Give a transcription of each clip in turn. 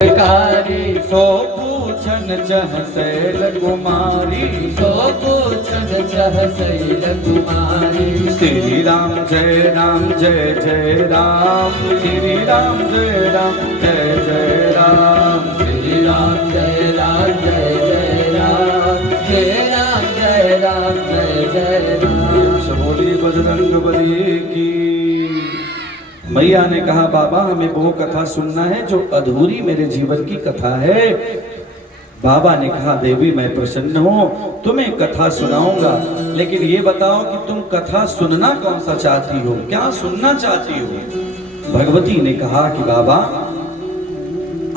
सो पूछन चह शैल कुमारी, सो पूछन चह शैल कुमारी। श्री राम जय राम जय जय राम, श्री राम जय राम जय जय राम, श्री राम जय राम जय जय राम, जय राम जय राम जय जय राम। शबोली बजरंग बली की। मैया ने कहा बाबा हमें वो कथा सुनना है जो अधूरी मेरे जीवन की कथा है। बाबा ने कहा देवी मैं प्रसन्न हूँ, तुम्हें कथा सुनाऊंगा, लेकिन ये बताओ कि तुम कथा सुनना कौन सा चाहती हो, क्या सुनना चाहती हो। भगवती ने कहा कि बाबा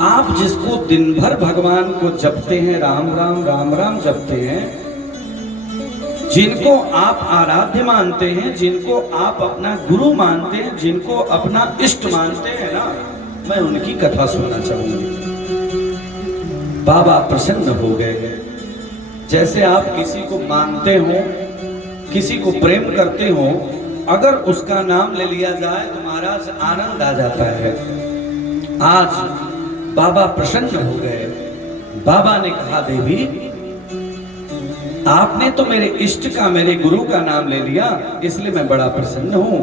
आप जिसको दिन भर भगवान को जपते हैं, राम राम राम राम जपते हैं, जिनको आप आराध्य मानते हैं, जिनको आप अपना गुरु मानते हैं, जिनको अपना इष्ट मानते हैं ना, मैं उनकी कथा सुनना चाहूंगी। बाबा प्रसन्न हो गए। जैसे आप किसी को मानते हो, किसी को प्रेम करते हो, अगर उसका नाम ले लिया जाए तो महाराज आनंद आ जाता है। आज बाबा प्रसन्न हो गए। बाबा ने कहा देवी आपने तो मेरे इष्ट का, मेरे गुरु का नाम ले लिया, इसलिए मैं बड़ा प्रसन्न हूं।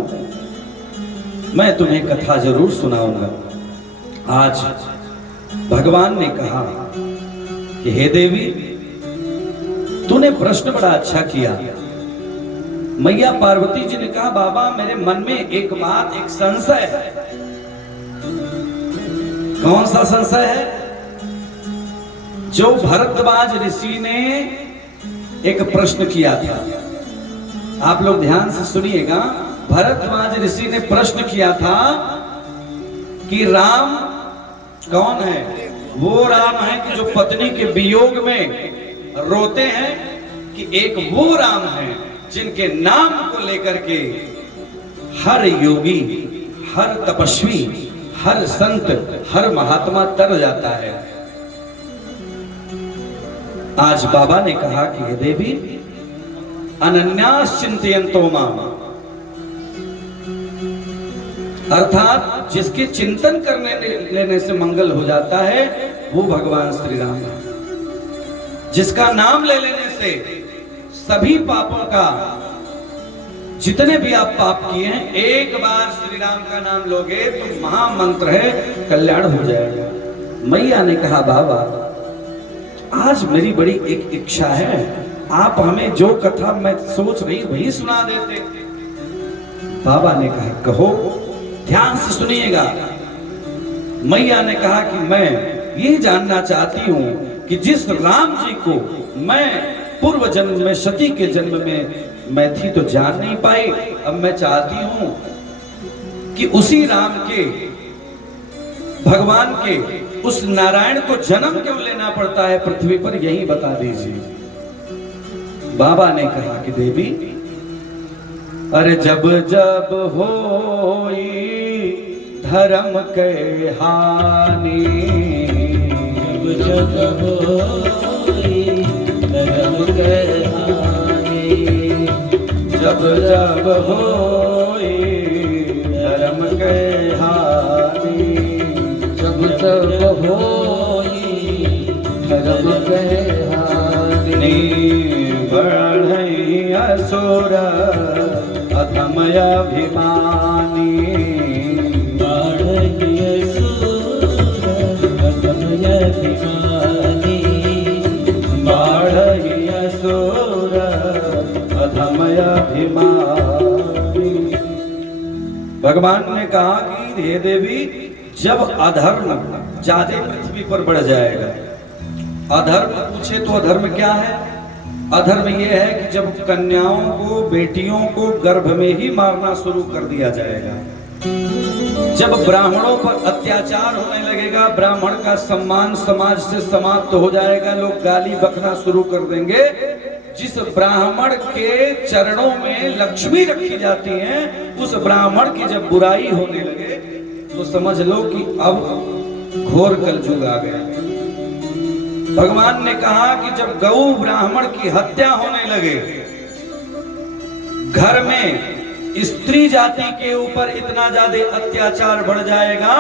मैं तुम्हें कथा जरूर सुनाऊंगा। आज भगवान ने कहा कि हे देवी तूने प्रश्न बड़ा अच्छा किया। मैया पार्वती जी ने कहा बाबा मेरे मन में एक बात, एक संशय है। कौन सा संशय है? जो भरद्वाज ऋषि ने एक प्रश्न किया था, आप लोग ध्यान से सुनिएगा। भरद्वाज ऋषि ने प्रश्न किया था कि राम कौन है? वो राम है कि जो पत्नी के वियोग में रोते हैं, कि एक वो राम है जिनके नाम को लेकर के हर योगी, हर तपस्वी, हर संत, हर महात्मा तर जाता है। आज बाबा ने कहा कि हे देवी अनन्यास चिंतयन्तो माम, अर्थात जिसके चिंतन करने लेने से मंगल हो जाता है वो भगवान श्री राम है। जिसका नाम ले लेने से सभी पापों का, जितने भी आप पाप किए हैं, एक बार श्री राम का नाम लोगे तो महामंत्र है, कल्याण हो जाएगा। मैया ने कहा बाबा आज मेरी बड़ी एक इच्छा है, आप हमें जो कथा मैं सोच रही वही सुना देते। बाबा ने कहा कहो, ध्यान से सुनिएगा। मैया ने कहा कि मैं ये जानना चाहती हूं कि जिस राम जी को मैं पूर्व जन्म में, सती के जन्म में मैं थी तो जान नहीं पाई, अब मैं चाहती हूं कि उसी राम के, भगवान के, उस नारायण को जन्म क्यों लेना पड़ता है पृथ्वी पर, यही बता दीजिए। बाबा ने कहा कि देवी अरे जब जब होई धर्म के हानि, जब जब होई धर्म के हानि, जब जब होई धर्म के हानि, जब जब होई धर्म के हानि। बढ़ई असुर अधम अभिमानी, बढ़ई असुर अधम अभिमानी, बढ़ई असुर अधम अभिमानी। भगवान ने कहा कि हे देवी जब अधर्म ज्यादा पृथ्वी पर बढ़ जाएगा, अधर्म पूछे तो अधर्म क्या है? अधर्म यह है कि जब कन्याओं को, बेटियों को गर्भ में ही मारना शुरू कर दिया जाएगा, जब ब्राह्मणों पर अत्याचार होने लगेगा, ब्राह्मण का सम्मान समाज से समाप्त हो जाएगा, लोग गाली बकना शुरू कर देंगे, जिस ब्राह्मण के चरणों में लक्ष्मी रखी जाती है, उस ब्राह्मण की जब बुराई होने लगे तो समझ लो कि अब घोर कलयुग आ गया। भगवान ने कहा कि जब गौ ब्राह्मण की हत्या होने लगे, घर में स्त्री जाति के ऊपर इतना ज्यादा अत्याचार बढ़ जाएगा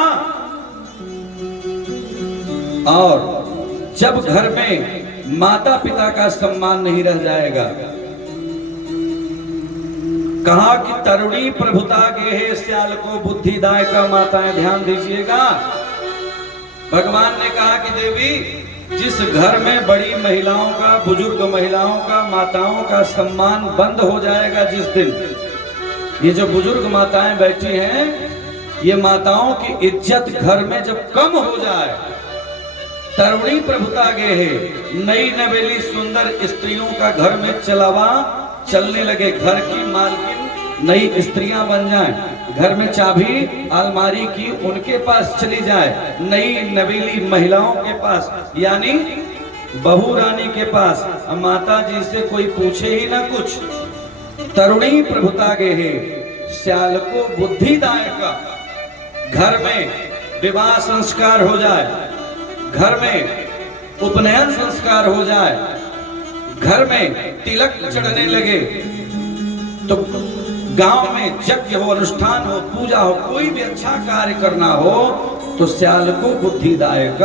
और जब घर में माता पिता का सम्मान नहीं रह जाएगा, कहा कि तरुणी प्रभुता गेहे श्याल को बुद्धिदाय का माताएं ध्यान दीजिएगा। भगवान ने कहा कि देवी, जिस घर में बड़ी महिलाओं का, बुजुर्ग महिलाओं का, माताओं का सम्मान बंद हो जाएगा जिस दिन, ये जो बुजुर्ग माताएं बैठी हैं, ये माताओं की इज्जत घर में जब कम हो जाए, तरुणी प्रभुता गेहे, नई नवेली सुंदर स्त्रियों का घर में चलावा चलने लगे, घर की मालकिन नई स्त्रियां बन जाएं, घर में चाबी अलमारी की उनके पास चली जाए, नई नवीली महिलाओं के पास, यानी बहू रानी के पास, माता जी से कोई पूछे ही ना कुछ। तरुणी प्रभुता गेहे श्याल को बुद्धिदायक, घर में विवाह संस्कार हो जाए, घर में उपनयन संस्कार हो जाए, घर में तिलक चढ़ने लगे, तो गांव में यज्ञ हो, अनुष्ठान हो, पूजा हो, कोई भी अच्छा कार्य करना हो तो श्याल को बुद्धिदायक।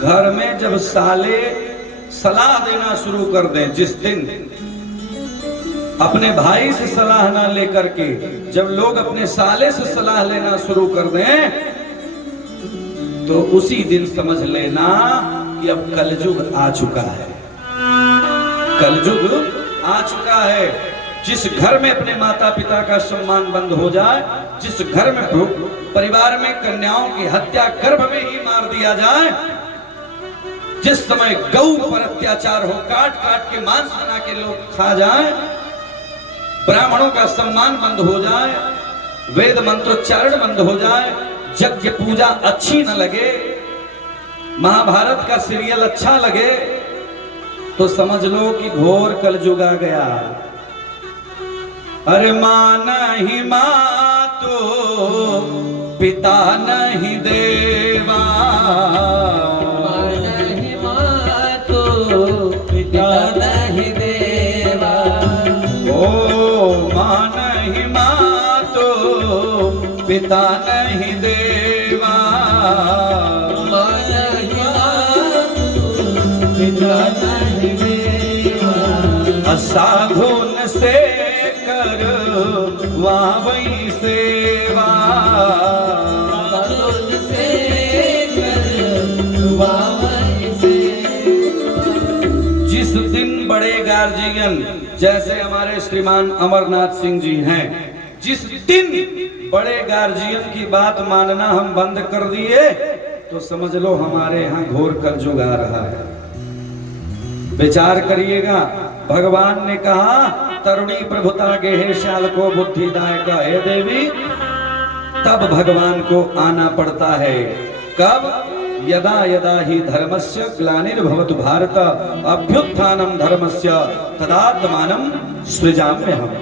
घर में जब साले सलाह देना शुरू कर दें, जिस दिन अपने भाई से सलाह ना लेकर के जब लोग अपने साले से सलाह लेना शुरू कर दें, तो उसी दिन समझ लेना कि अब कलयुग आ चुका है। कलयुग आ चुका है। जिस घर में अपने माता पिता का सम्मान बंद हो जाए, जिस घर में परिवार में कन्याओं की हत्या गर्भ में ही मार दिया जाए, जिस समय गौ पर अत्याचार हो, काट काट के मांस बना के लोग खा जाए, ब्राह्मणों का सम्मान बंद हो जाए, वेद मंत्रोच्चारण बंद हो जाए, यज्ञ पूजा अच्छी न लगे, महाभारत का सीरियल अच्छा लगे, तो समझ लो कि घोर कलयुग आ गया। अरे मां नहीं मातो पिता नहीं देवा, मां नहीं मातो पिता नहीं देवा, ओ मां नहीं मातो पिता नहीं देवा, मां नहीं मातो पिता नहीं देवा, साधुन से कर वावई सेवा, साधुन से कर वावई सेवा। जिस दिन बड़े गार्जियन जैसे हमारे श्रीमान अमरनाथ सिंह जी हैं, जिस दिन बड़े गार्जियन की बात मानना हम बंद कर दिए, तो समझ लो हमारे यहाँ घोर कलयुग आ रहा है। विचार करिएगा। भगवान ने कहा तरुणी प्रभुता गेहे श्याल को बुद्धिदायक, हे देवी, तब भगवान को आना पड़ता है। कब? यदा यदा ही धर्मस्य ग्लानिर्भवतु भारत अभ्युत्थानम धर्मस्य तदात्मानं सृजाम्यहम्।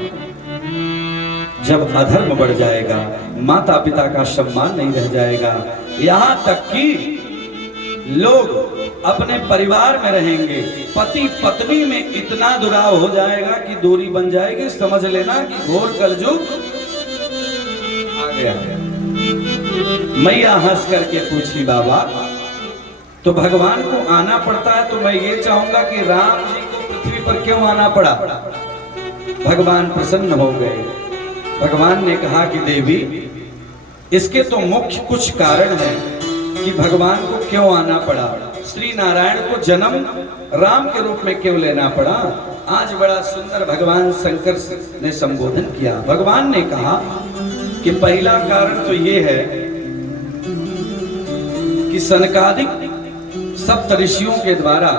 जब अधर्म बढ़ जाएगा, माता पिता का सम्मान नहीं रह जाएगा, यहाँ तक कि लोग अपने परिवार में रहेंगे, पति पत्नी में इतना दुराव हो जाएगा कि दूरी बन जाएगी, समझ लेना कि घोर कलयुग आ गया। मैया हंस करके पूछी, बाबा तो भगवान को आना पड़ता है, तो मैं ये चाहूंगा कि राम जी को पृथ्वी पर क्यों आना पड़ा? भगवान प्रसन्न हो गए। भगवान ने कहा कि देवी, इसके तो मुख्य कुछ कारण हैं कि भगवान को क्यों आना पड़ा। श्री नारायण को जन्म राम के रूप में क्यों लेना पड़ा? आज बड़ा सुंदर भगवान शंकर ने संबोधन किया। भगवान ने कहा कि पहला कारण तो ये है कि सनकादिक सप्त ऋषियों के द्वारा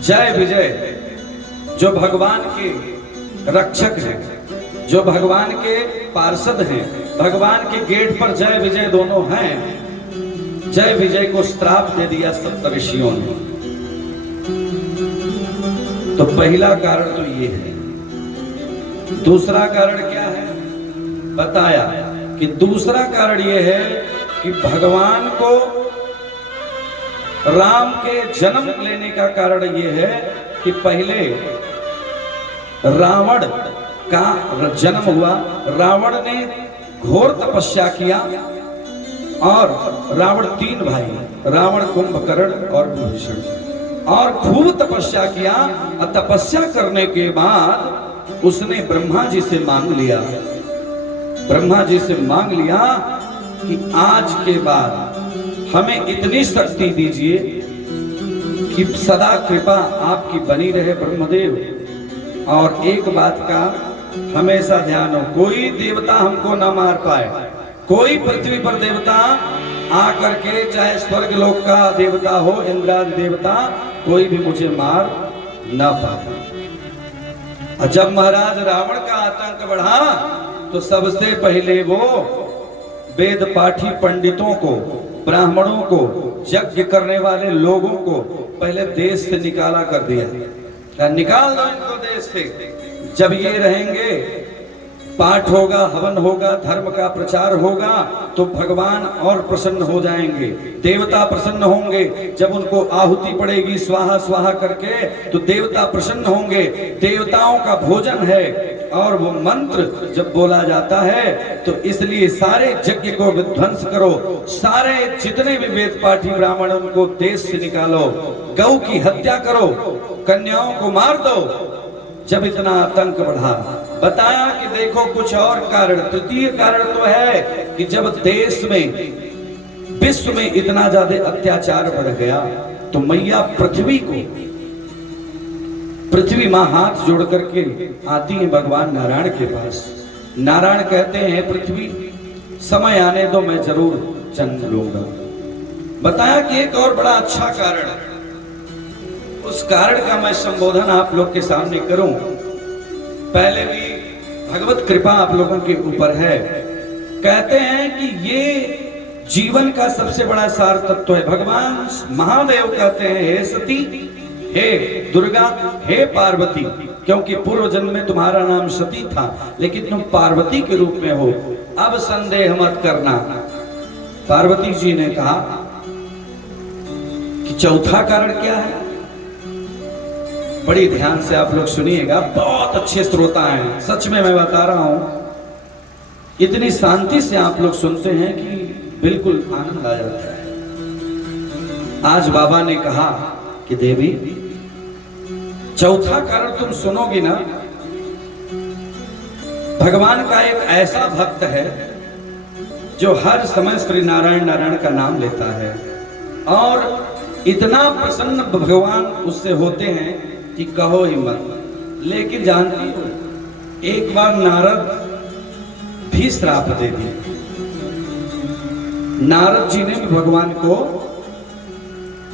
जय विजय, जो भगवान के रक्षक हैं, जो भगवान के पार्षद हैं, भगवान के गेट पर जय विजय दोनों हैं, जय विजय को श्राप दे दिया सप्त ऋषियों ने। तो पहला कारण तो ये है। दूसरा कारण क्या है? बताया कि दूसरा कारण ये है कि भगवान को राम के जन्म लेने का कारण ये है कि पहले रावण का जन्म हुआ, रावण ने घोर तपस्या किया, और रावण 3 भाई, रावण, कुंभकर्ण और विभीषण, और खूब तपस्या किया। और तपस्या करने के बाद उसने ब्रह्मा जी से मांग लिया, ब्रह्मा जी से मांग लिया कि आज के बाद हमें इतनी शक्ति दीजिए कि सदा कृपा आपकी बनी रहे ब्रह्मदेव। और एक बात का हमेशा ध्यान हो, कोई देवता हमको ना मार पाए, कोई पृथ्वी पर देवता आकर के, चाहे स्वर्ग लोक का देवता हो, इंद्रादि देवता, कोई भी मुझे मार ना पाए। और जब महाराज रावण का आतंक बढ़ा तो सबसे पहले वो वेद पाठी पंडितों को, ब्राह्मणों को, यज्ञ करने वाले लोगों को पहले देश से निकाला कर दिया। निकाल दो इनको देश से। जब ये रहेंगे, पाठ होगा, हवन होगा, धर्म का प्रचार होगा, तो भगवान और प्रसन्न हो जाएंगे, देवता प्रसन्न होंगे। जब उनको आहुति पड़ेगी स्वाहा स्वाहा करके, तो देवता प्रसन्न होंगे। देवताओं का भोजन है और वो मंत्र जब बोला जाता है, तो इसलिए सारे यज्ञ को विध्वंस करो, सारे जितने भी वेद पाठी ब्राह्मण उनको देश से निकालो, गौ की हत्या करो, कन्याओं को मार दो। जब इतना आतंक बढ़ा, बताया कि देखो कुछ और कारण, तृतीय कारण तो है कि जब देश में, विश्व में इतना ज्यादा अत्याचार बढ़ गया, तो मैया पृथ्वी को, पृथ्वी मां हाथ जोड़ करके आती है भगवान नारायण के पास। नारायण कहते हैं, पृथ्वी समय आने दो, मैं जरूर जन्म लूंगा। बताया कि एक और बड़ा अच्छा कारण, उस कारण का मैं संबोधन आप लोग के सामने करूं। पहले भी भगवत कृपा आप लोगों के ऊपर है। कहते हैं कि ये जीवन का सबसे बड़ा सार तत्व है। भगवान महादेव कहते हैं, हे सती, हे दुर्गा, हे पार्वती, क्योंकि पूर्व जन्म में तुम्हारा नाम सती था, लेकिन तुम पार्वती के रूप में हो, अब संदेह मत करना। पार्वती जी ने कहा कि चौथा कारण क्या है? बड़ी ध्यान से आप लोग सुनिएगा, बहुत अच्छे श्रोता हैं, सच में मैं बता रहा हूं। इतनी शांति से आप लोग सुनते हैं कि बिल्कुल आनंद आ जाता है। आज बाबा ने कहा कि देवी, चौथा कारण तुम सुनोगी ना, भगवान का एक ऐसा भक्त है जो हर समय श्री नारायण नारायण का नाम लेता है, और इतना प्रसन्न भगवान उससे होते हैं कि कहो ही मत। लेकिन जानती हो, एक बार नारद भी श्राप दे दिए। नारद जी ने भी भगवान को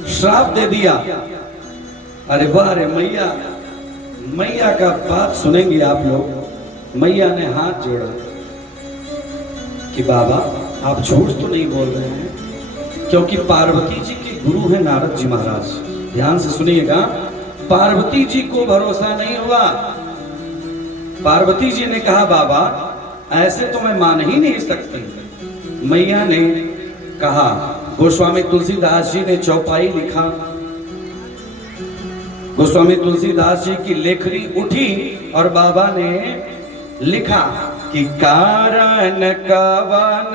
श्राप दे दिया। अरे वाह रे मैया, मैया का बात सुनेंगे आप लोग। मैया ने हाथ जोड़ा कि बाबा आप झूठ तो नहीं बोल रहे हैं, क्योंकि पार्वती जी के गुरु हैं नारद जी महाराज। ध्यान से सुनिएगा, पार्वती जी को भरोसा नहीं हुआ। पार्वती जी ने कहा, बाबा ऐसे तो मैं मान ही नहीं सकती। मैया ने कहा, गोस्वामी तुलसीदास जी ने चौपाई लिखा, गोस्वामी तुलसीदास जी की लेखनी उठी और बाबा ने लिखा कि कारण कवन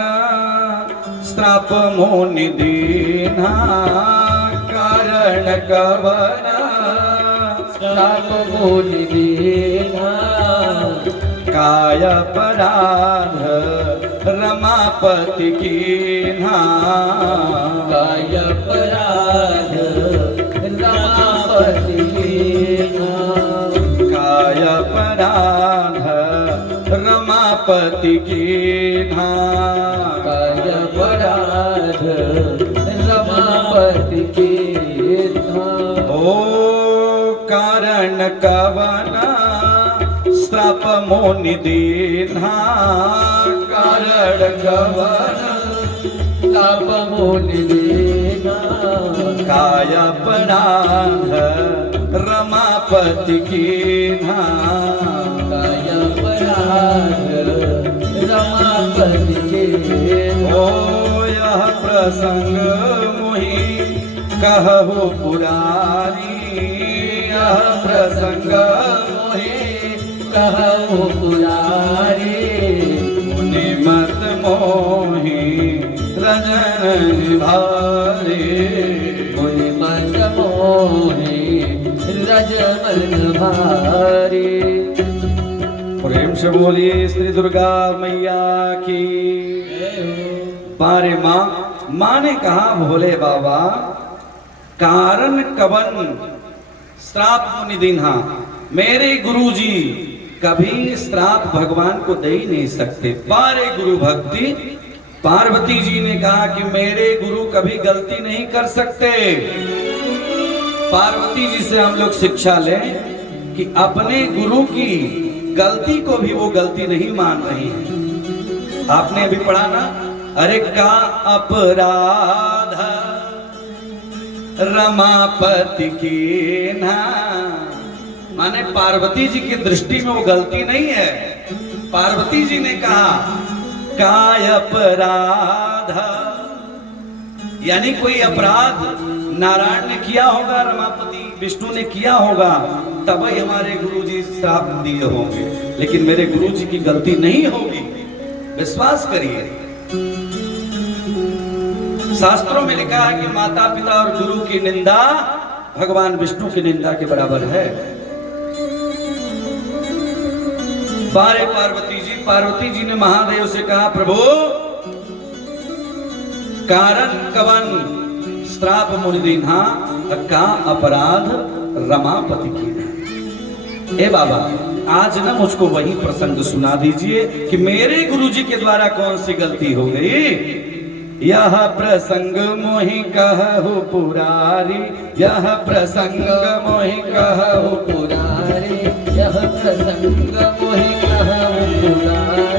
श्राप मोनि दीना, कारण कवन श्राप मोनि दीना, काय अपराध रमापति कीन्हा, काय अपराध रमापति कीन्हा, काय अपराध रमापति कीन्हा, काय अपराध रमापति कीन्हा। ओ कारण कवन श्राप मोनि दीन्हा, कारण कवन श्राप मोनि दीन्हा, काय अपराध रमापति कीन्हा, काय अपराध रमापति कीन्हा। ओ यह प्रसंग मोहि कहु पुरारी, यह प्रसंग मोहि कहु पुरारी, मुनि मत मोहि रजन भारे। मुनि मन मोहे रजमन भारे। प्रेम से बोलिए श्री दुर्गा मैया की। बारे माँ ने कहा भोले बाबा, कारण कवन श्राप मुनि दीन्हा। मेरे गुरुजी कभी श्राप भगवान को दे ही नहीं सकते। पारे गुरु भक्ति। पार्वती जी ने कहा कि मेरे गुरु कभी गलती नहीं कर सकते। पार्वती जी से हम लोग शिक्षा लें कि अपने गुरु की गलती को भी वो गलती नहीं मान रही है। आपने अभी पढ़ा ना, अरे का अपराध रमापति की ना। माने पार्वती जी की दृष्टि में वो गलती नहीं है। पार्वती जी ने कहा काय अपराध, यानी कोई अपराध नारायण ने किया होगा, रमापति विष्णु ने किया होगा, तब ही हमारे गुरुजी श्राप दिए होंगे। लेकिन मेरे गुरुजी की गलती नहीं होगी, विश्वास करिए। शास्त्रों में लिखा है कि माता पिता और गुरु की निंदा भगवान विष्णु की निंदा के बराबर है। बारे पार्वती जी ने महादेव से कहा, प्रभु कारण कवन श्राप मुनि दीन्हा, का अपराध रमापति की। ए बाबा, आज ना मुझको वही प्रसंग सुना दीजिए कि मेरे गुरुजी के द्वारा कौन सी गलती हो गई। यह प्रसंग मोहि कहु पुरारी, यह प्रसंग मोहि कहु पुरारी, यह प्रसंग मोहि कहु पुरारी,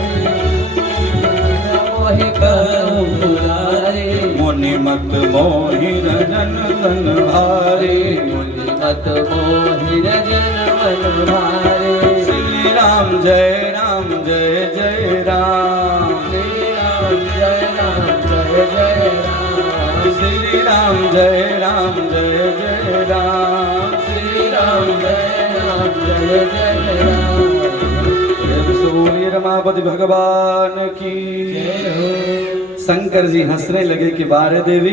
मोहि कहु पुरारी। मुनि मत मोहि रजन तन भारे, मुनि मत मोहि रजन मन भारे। श्री राम जय राम जय जय राम, श्री राम जय राम जय जय राम, श्री राम जय राम जय जय राम, श्री राम जय राम जय जय राम। बोलिए रमापति भगवान की। जय हो। शंकर जी हंसने लगे कि बारे देवी,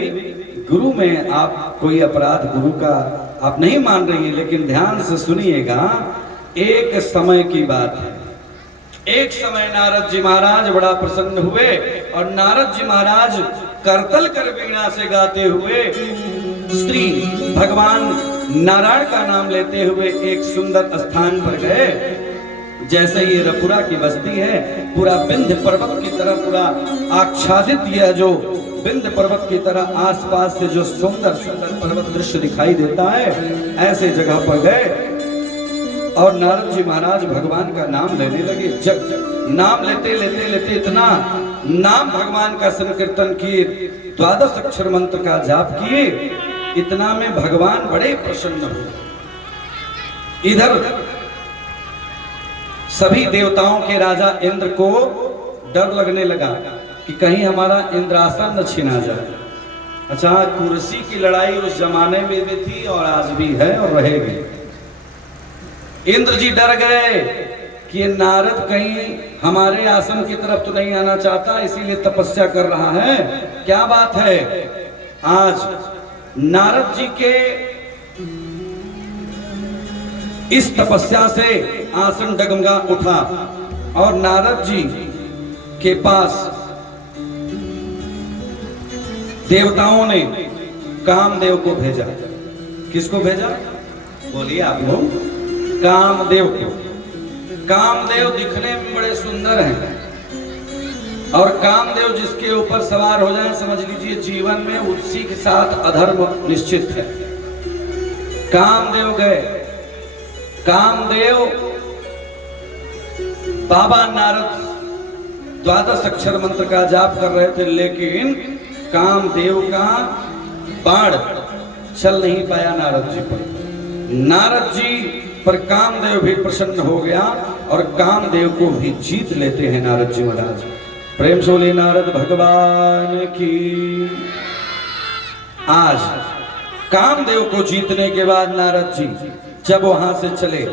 गुरु में आप कोई अपराध गुरु का आप नहीं मान रही है, लेकिन ध्यान से सुनिएगा। एक समय की बात है, एक समय नारद जी महाराज बड़ा प्रसन्न हुए और नारद जी महाराज करतल कर वीणा से गाते हुए श्री भगवान नारायण का नाम लेते हुए एक सुंदर स्थान पर गए। जैसे ये रपुरा की बस्ती है, पूरा विंध्य पर्वत की तरह पूरा आच्छादित, यह जो विंध्य पर्वत की तरह आसपास से जो सुंदर सुंदर पर्वत दृश्य दिखाई देता है, ऐसे जगह पर गए और नारद जी महाराज भगवान का नाम लेने लगे। जब नाम लेते लेते लेते इतना नाम भगवान का संकीर्तन किए, 12 अक्षर मंत्र का जाप किए, इतना में भगवान बड़े प्रसन्न हुए। इधर सभी देवताओं के राजा इंद्र को डर लगने लगा कि कहीं हमारा इंद्रासन न छीना जाए। अच्छा, कुर्सी की लड़ाई उस जमाने में भी थी और आज भी है और रहेगी। इंद्र जी डर गए कि ये नारद कहीं हमारे आसन की तरफ तो नहीं आना चाहता, इसीलिए तपस्या कर रहा है। क्या बात है, आज नारद जी के इस तपस्या से आसन डगमगा उठा और नारद जी के पास देवताओं ने कामदेव को भेजा। किसको भेजा बोलिए आप लोग? कामदेव को। कामदेव दिखने में बड़े सुंदर हैं और कामदेव जिसके ऊपर सवार हो जाए, समझ लीजिए जीवन में उसी के साथ अधर्म निश्चित है। कामदेव गए। कामदेव बाबा नारद 12 अक्षर मंत्र का जाप कर रहे थे, लेकिन कामदेव का बाण चल नहीं पाया नारद जी पर। नारद जी पर कामदेव भी प्रसन्न हो गया और कामदेव को भी जीत लेते हैं नारद जी महाराज। प्रेम से बोले नारद भगवान की। आज कामदेव को जीतने के बाद नारद जी जब वहां से चले,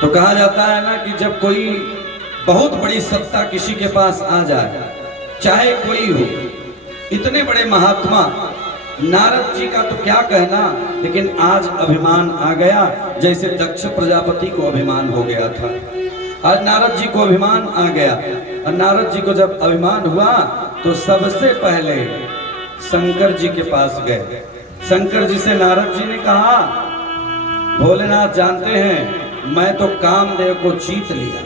तो कहा जाता है ना कि जब कोई बहुत बड़ी सत्ता किसी के पास आ जाए चाहे कोई हो, इतने बड़े महात्मा नारद जी का तो क्या कहना, लेकिन आज अभिमान आ गया, जैसे दक्ष प्रजापति को अभिमान हो गया था। आज नारद जी को अभिमान आ गया, और नारद जी को जब अभिमान हुआ तो सबसे पहले शंकर जी के पास गए। शंकर जी से नारद जी ने कहा, भोलेनाथ जानते हैं मैं तो कामदेव को जीत लिया।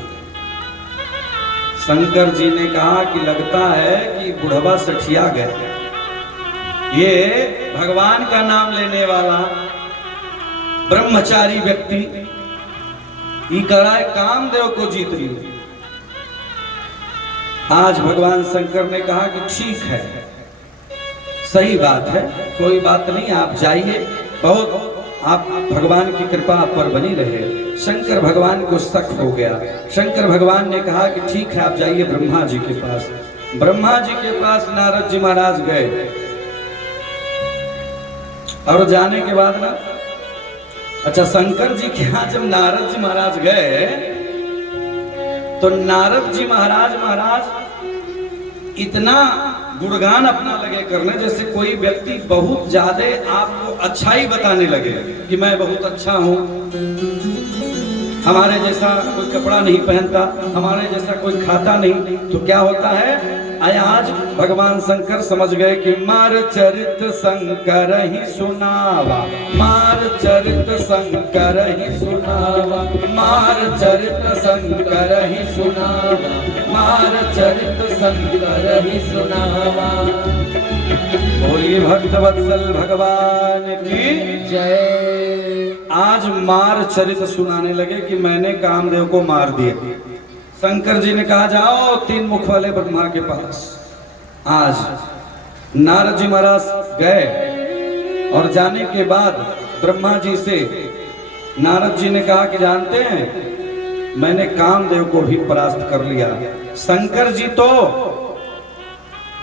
शंकर जी ने कहा कि लगता है कि बुढ़वा सठिया गया, ये भगवान का नाम लेने वाला ब्रह्मचारी व्यक्ति ही कराए कामदेव को जीत लिया। आज भगवान शंकर ने कहा कि ठीक है, सही बात है, कोई बात नहीं, आप जाइए, बहुत आप भगवान की कृपा आप पर बनी रहे। शंकर भगवान को शक हो गया। शंकर भगवान ने कहा कि ठीक है, आप जाइए ब्रह्मा जी के पास। ब्रह्मा जी के पास नारद जी महाराज गए, और जाने के बाद ना, अच्छा शंकर जी के यहाँ जब नारद जी महाराज गए तो नारद जी महाराज इतना गुणगान अपना लगे करने, जैसे कोई व्यक्ति बहुत ज्यादा आपको अच्छाई बताने लगे कि मैं बहुत अच्छा हूं, हमारे जैसा कोई कपड़ा नहीं पहनता, हमारे जैसा कोई खाता नहीं। तो क्या होता है, आज भगवान शंकर समझ गए कि मार चरित शंकर ही सुनावा, मार चरित शंकर ही सुनावा, मार चरित शंकर ही सुनावा, मार चरित शंकर ही सुनावा। बोलिए भक्तवत्सल भगवान की जय। आज मार चरित सुनाने लगे कि मैंने कामदेव को मार दिया। शंकर जी ने कहा जाओ 3 मुख वाले ब्रह्मा के पास। आज नारद जी महाराज गए, और जाने के बाद ब्रह्मा जी से नारद जी ने कहा कि जानते हैं मैंने कामदेव को भी परास्त कर लिया। शंकर जी तो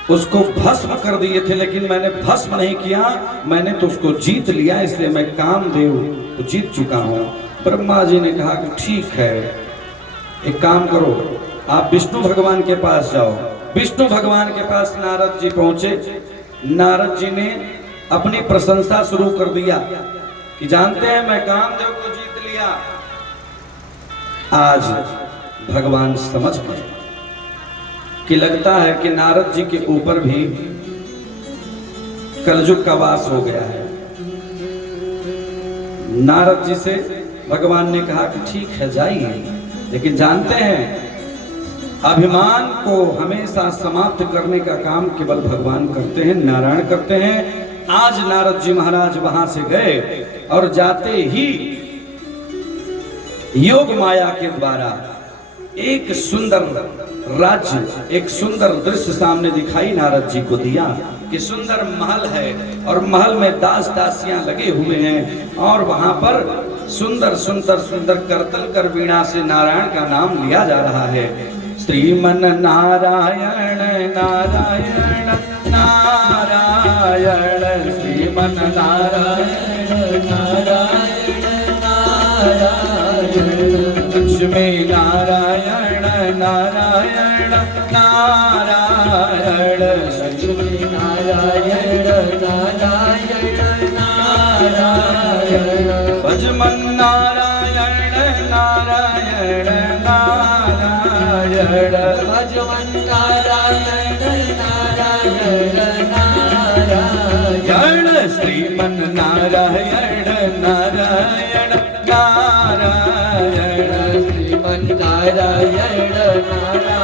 उसको भस्म कर दिए थे, लेकिन मैंने भस्म नहीं किया, मैंने तो उसको जीत लिया, इसलिए मैं कामदेव को जीत चुका हूं। ब्रह्मा जी ने कहा कि ठीक है, एक काम करो, आप विष्णु भगवान के पास जाओ। विष्णु भगवान के पास नारद जी पहुंचे। नारद जी ने अपनी प्रशंसा शुरू कर दिया कि जानते हैं मैं कामदेव को जीत लिया। आज भगवान समझ गए कि लगता है कि नारद जी के ऊपर भी कलयुग का वास हो गया है। नारद जी से भगवान ने कहा कि ठीक है जाइए, लेकिन जानते हैं अभिमान को हमेशा समाप्त करने का काम केवल भगवान करते हैं, नारायण करते हैं। आज नारद जी महाराज वहां से गए, और जाते ही योग माया के द्वारा एक सुंदर राज्य, एक सुंदर दृश्य सामने दिखाई नारद जी को दिया कि सुंदर महल है, और महल में दास दासियां लगे हुए हैं, और वहां पर सुंदर सुंदर सुंदर करतल कर वीणा से नारायण का नाम लिया जा रहा है। श्रीमन नारायण नारायण नारायण, श्रीमन नारायण नारायण नारायण, लक्ष्मी नारायण नारायण नारायण, लक्ष्मी नारायण नारायण नारायण, भजमन नारायण नारायण नारायण, भजमन नारायण नारायण नारायण, श्रीमन नारायण नारायण नारायण, श्रीमन नारायण नारायण नारायण।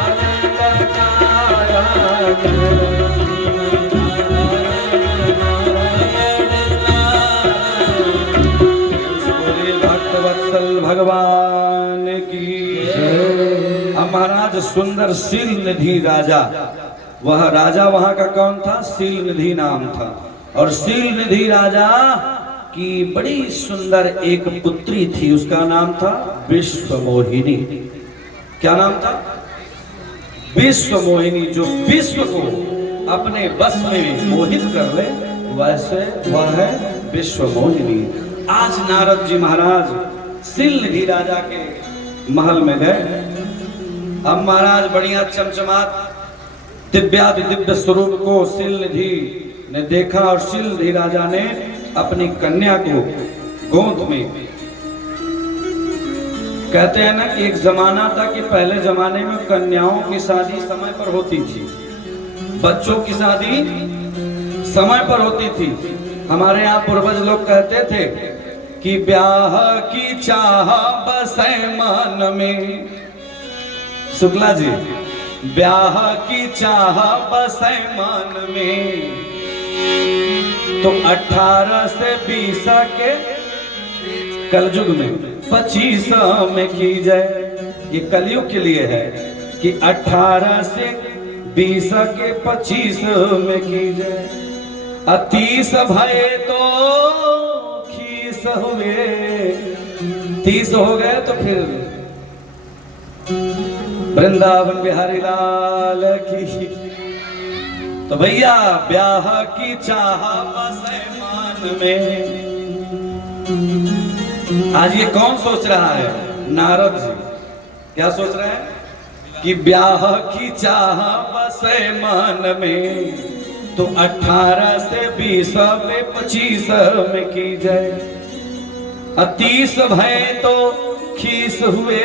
भक्तवत्सल भगवान की। अब महाराज सुंदर शील निधि राजा, वह राजा वहां का कौन था? शील निधि नाम था। और शील निधि राजा की बड़ी सुंदर एक पुत्री थी, उसका नाम था विश्वमोहिनी। क्या नाम था? विश्वमोहिनी। जो विश्व को अपने बस में मोहित कर ले, वैसे वह है विश्वमोहिनी। आज नारद जी महाराज शील निधि राजा के महल में गए। अब महाराज बढ़िया चमचमात दिव्यादि दिव्य स्वरूप को शीलनिधि ने देखा और शीलनिधि राजा ने अपनी कन्या को गोद में, कहते हैं ना कि एक जमाना था कि पहले जमाने में कन्याओं की शादी समय पर होती थी, बच्चों की शादी समय पर होती थी। हमारे यहाँ पूर्वज लोग कहते थे कि ब्याह की चाह बसे मन में, शुक्ला जी, ब्याह की चाह बसे मन में, तो 18 से 20 के कलयुग में 25 में की जाए। ये कलयुग के लिए है कि 18 से 20 के 25 में की जाए। 30 भये तो खीस हुए, 30 हो गए तो फिर वृंदावन बिहारी लाल की। तो भैया ब्याह की चाह बसे मन में। आज ये कौन सोच रहा है? नारद जी। क्या सोच रहे हैं कि ब्याह की चाह बसे मन में, तो 18 से 20 में 25 में की जाए। 30 भय तो खीस हुए,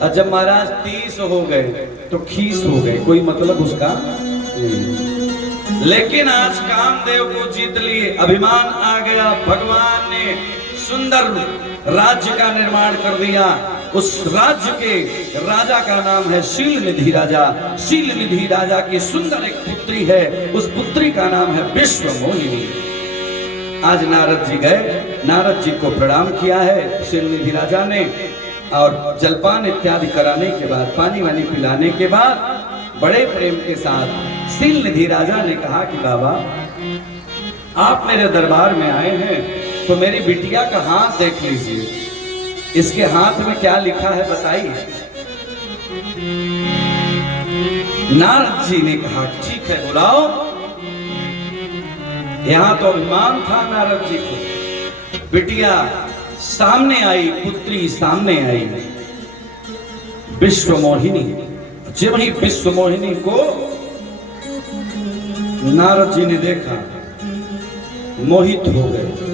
और जब महाराज 30 हो गए तो खीस हो गए, कोई मतलब उसका नहीं। लेकिन आज कामदेव को जीत लिए, अभिमान आ गया, भगवान ने सुंदर राज्य का निर्माण कर दिया। उस राज्य के राजा का नाम है शीलनिधि राजा। शीलनिधि राजा की सुंदर एक पुत्री है, उस पुत्री का नाम है विश्वमोहिनी। आज नारद जी गए, नारद जी को प्रणाम किया है शीलनिधि राजा ने, और जलपान इत्यादि कराने के बाद, पानी वानी पिलाने के बाद, बड़े प्रेम के साथ शीलनिधि राजा ने कहा कि बाबा आप मेरे दरबार में आए हैं तो मेरी बिटिया का हाथ देख लीजिए, इसके हाथ में क्या लिखा है बताइए। नारद जी ने कहा ठीक है बुलाओ। यहां तो अभिमान था नारद जी को। बिटिया सामने आई, पुत्री सामने आई, विश्वमोहिनी। जब ही विश्वमोहिनी को नारद जी ने देखा, मोहित हो गए।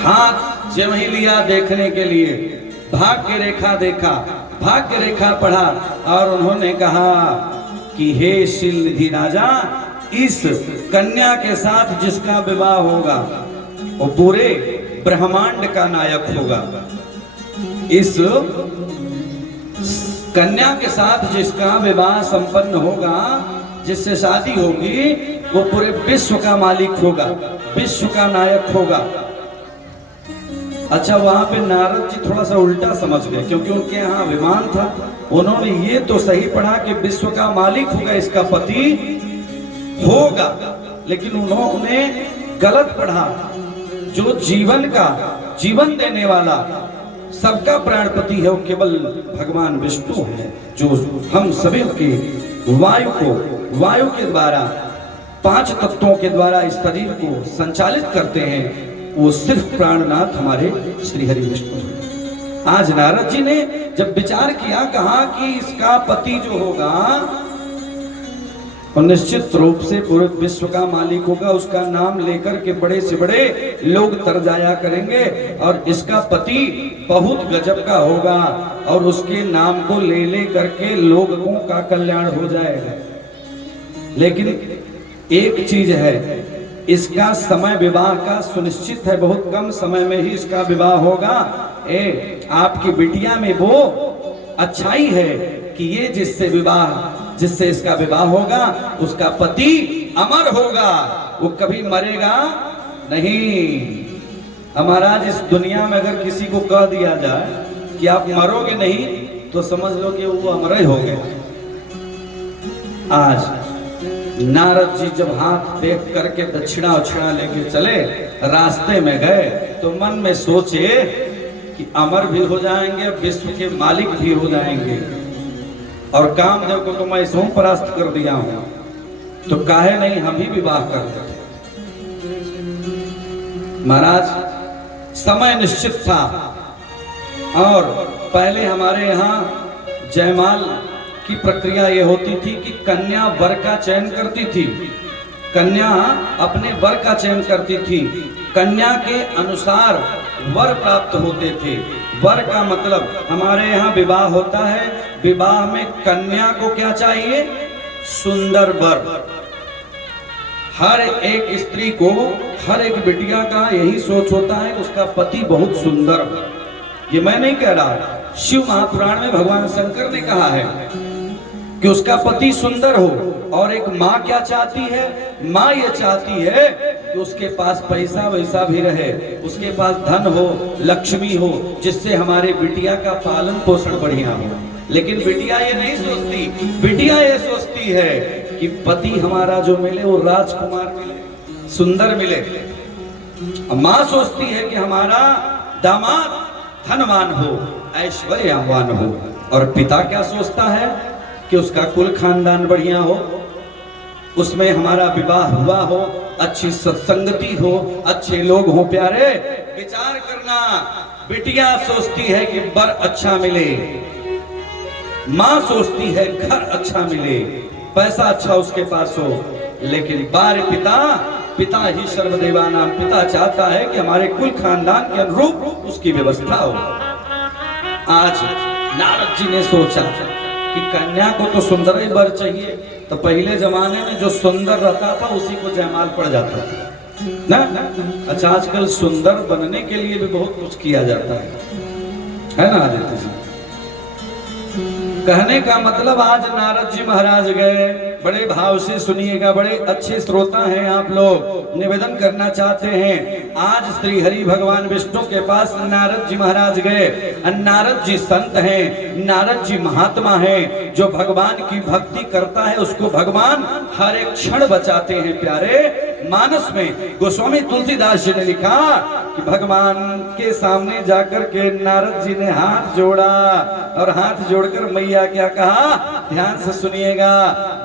हाथ जब ही लिया देखने के लिए, भाग्य रेखा देखा, भाग्य रेखा पढ़ा, और उन्होंने कहा कि हे शीलनिधि राजा, इस कन्या के साथ जिसका विवाह होगा वो पूरे ब्रह्मांड का नायक होगा। इस कन्या के साथ जिसका विवाह संपन्न होगा, जिससे शादी होगी, वो पूरे विश्व का मालिक होगा, विश्व का नायक होगा। अच्छा, वहां पे नारद जी थोड़ा सा उल्टा समझ गए, क्योंकि उनके यहाँ अभिमान था। उन्होंने ये तो सही पढ़ा कि विश्व का मालिक होगा, इसका पति होगा, लेकिन उन्होंने गलत पढ़ा। जो जीवन देने वाला, सबका प्राणपति है, वो केवल भगवान विष्णु है, जो हम सभी के वायु के द्वारा, 5 तत्वों के द्वारा इस शरीर को संचालित करते हैं। वो सिर्फ प्राणनाथ हमारे श्री हरि विष्णु हैं। आज नारद जी ने जब विचार किया, कहा कि इसका पति जो होगा और निश्चित रूप से पूरे विश्व का मालिक होगा, उसका नाम लेकर के बड़े से बड़े लोग तर जाया करेंगे, और इसका पति बहुत गजब का होगा, और उसके नाम को ले करके लोगों का कल्याण हो जाएगा। लेकिन एक चीज है, इसका समय विवाह का सुनिश्चित है, बहुत कम समय में ही इसका विवाह होगा। आपकी बिटिया में वो अच्छाई है कि ये जिससे इसका विवाह होगा, उसका पति अमर होगा, वो कभी मरेगा नहीं। हमारा इस दुनिया में अगर किसी को कह दिया जाए कि आप मरोगे नहीं, तो समझ लो कि वो अमर ही हो गया। आज नारद जी जब हाथ देख करके दक्षिणा उछिणा लेके चले, रास्ते में गए, तो मन में सोचे कि अमर भी हो जाएंगे, विश्व के मालिक भी हो जाएंगे, और कामदेव को तो मैं इसों परास्त कर दिया हूं, तो काहे नहीं हम ही विवाह कर देते। महाराज समय निश्चित था, और पहले हमारे यहाँ जयमाल की प्रक्रिया ये होती थी कि कन्या वर का चयन करती थी, कन्या अपने वर का चयन करती थी, कन्या के अनुसार वर प्राप्त होते थे। वर का मतलब हमारे यहाँ विवाह होता है, विवाह में कन्या को क्या चाहिए? सुंदर वर। हर एक स्त्री को, हर एक बिटिया का यही सोच होता है कि उसका पति बहुत सुंदर हो। ये मैं नहीं कह रहा, शिव महापुराण में भगवान शंकर ने कहा है कि उसका पति सुंदर हो। और एक माँ क्या चाहती है? माँ ये चाहती है कि उसके पास पैसा वैसा भी रहे, उसके पास धन हो, लक्ष्मी हो, जिससे हमारे बिटिया का पालन पोषण बढ़िया हो। लेकिन बिटिया ये नहीं सोचती, बिटिया ये सोचती है कि पति हमारा जो मिले वो राजकुमार मिले, सुंदर मिले। माँ सोचती है कि हमारा दामाद धनवान हो, ऐश्वर्यवान हो। और पिता क्या सोचता है कि उसका कुल खानदान बढ़िया हो, उसमें हमारा विवाह हुआ हो, अच्छी सत्संगति हो, अच्छे लोग हो। प्यारे विचार करना, बिटिया सोचती है कि वर अच्छा मिले, माँ सोचती है घर अच्छा मिले, पैसा अच्छा उसके पास हो। लेकिन बार पिता, पिता ही सर्वदेवानां, पिता चाहता है कि हमारे कुल खानदान के अनुरूप उसकी व्यवस्था हो। आज नारद जी ने सोचा कि कन्या को तो सुंदर ही वर चाहिए, तो पहले जमाने में जो सुंदर रहता था उसी को जयमाल पड़ जाता था ना। अच्छा, आजकल सुंदर बनने के लिए भी बहुत कुछ किया जाता है ना आदित्य जी? कहने का मतलब आज नारद जी महाराज गए, बड़े भाव से सुनिएगा, बड़े अच्छे श्रोता हैं आप लोग, निवेदन करना चाहते हैं। आज श्री हरि भगवान विष्णु के पास नारद जी महाराज गए। नारद जी संत हैं, नारद जी महात्मा हैं। जो भगवान की भक्ति करता है उसको भगवान हर एक क्षण बचाते हैं। प्यारे, मानस में गोस्वामी तुलसीदास जी ने लिखा कि भगवान के सामने जाकर के नारद जी ने हाथ जोड़ा, और हाथ जोड़कर मैया क्या कहा? ध्यान से सुनिएगा।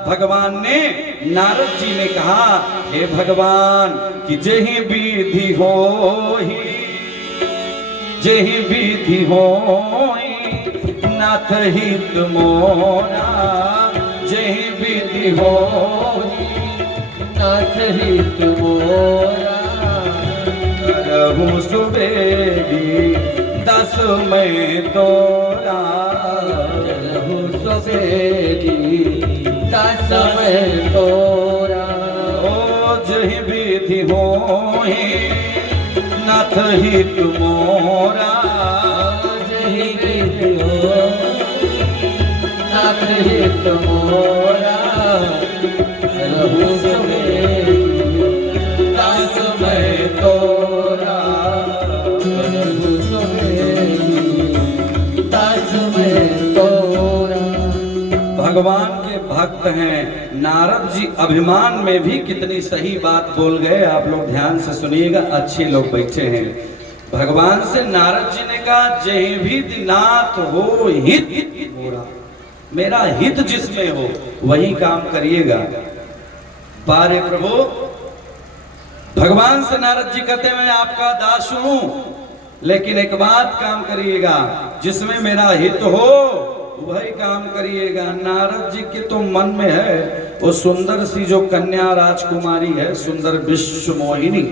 भगवान ने, नारद जी ने कहा, हे भगवान कि जेहि विधि होहि, जेहि विधि होहि नाथ हित मोरा, जेहि विधि होहि नाथ हित मोरा। करहु सुबेदी दस मैं तोरा, करहु सुबेदी दस मैं तोरा। ओ जहि विधि होहि नाथ हित मोरा, जहि विधि होहि नाथ हित मोरा। करहु सुबेदी दस मैं तोरा, करहु सुबेदी दस मैं तोरा। भगवान के भक्त हैं नारद जी, अभिमान में भी कितनी सही बात बोल गए। आप लोग ध्यान से सुनिएगा, अच्छे लोग बैठे हैं। भगवान से नारद जी ने कहा, जय भी नाथ हो हित मोरा, मेरा हित जिसमें हो वही काम करिएगा। बारे प्रभु, भगवान से नारद जी कहते मैं आपका दास हूं, लेकिन एक बात काम करिएगा, जिसमें मेरा हित हो वही काम करिएगा। नारद जी के तो मन में है वो सुंदर सी जो कन्या राजकुमारी है, सुंदर विश्व मोहिनी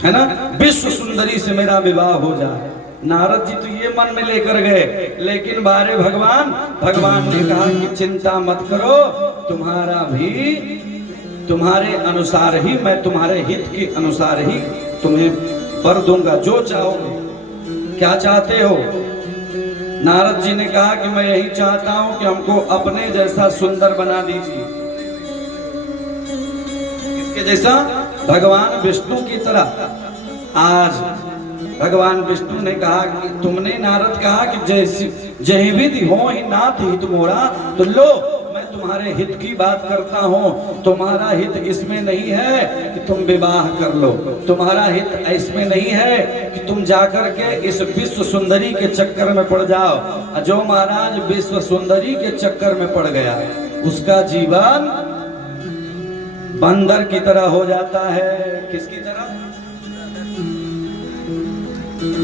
है ना, विश्व सुंदरी से मेरा विवाह हो जाए। नारद जी तो ये मन में लेकर गए, लेकिन बारे भगवान, भगवान ने कहा कि चिंता मत करो, तुम्हारा भी तुम्हारे अनुसार ही, मैं तुम्हारे हित के अनुसार ही तुम्हें वर दूंगा, जो चाहोगे। क्या चाहते हो? नारद जी ने कहा कि मैं यही चाहता हूं कि हमको अपने जैसा सुंदर बना दीजिए। किसके जैसा? भगवान विष्णु की तरह। आज भगवान विष्णु ने कहा कि तुमने नारद कहा कि जैसी जय विधि हो ही नाथ हित मोरा, तो लो मैं तुम्हारे हित की बात करता हूं। तुम्हारा हित इसमें नहीं है कि तुम विवाह कर लो, तुम्हारा हित इसमें नहीं है कि तुम जाकर के इस विश्व सुंदरी के चक्कर में पड़ जाओ। जो महाराज विश्व सुंदरी के चक्कर में पड़ गया उसका जीवन बंदर की तरह हो जाता है। किसकी तरह?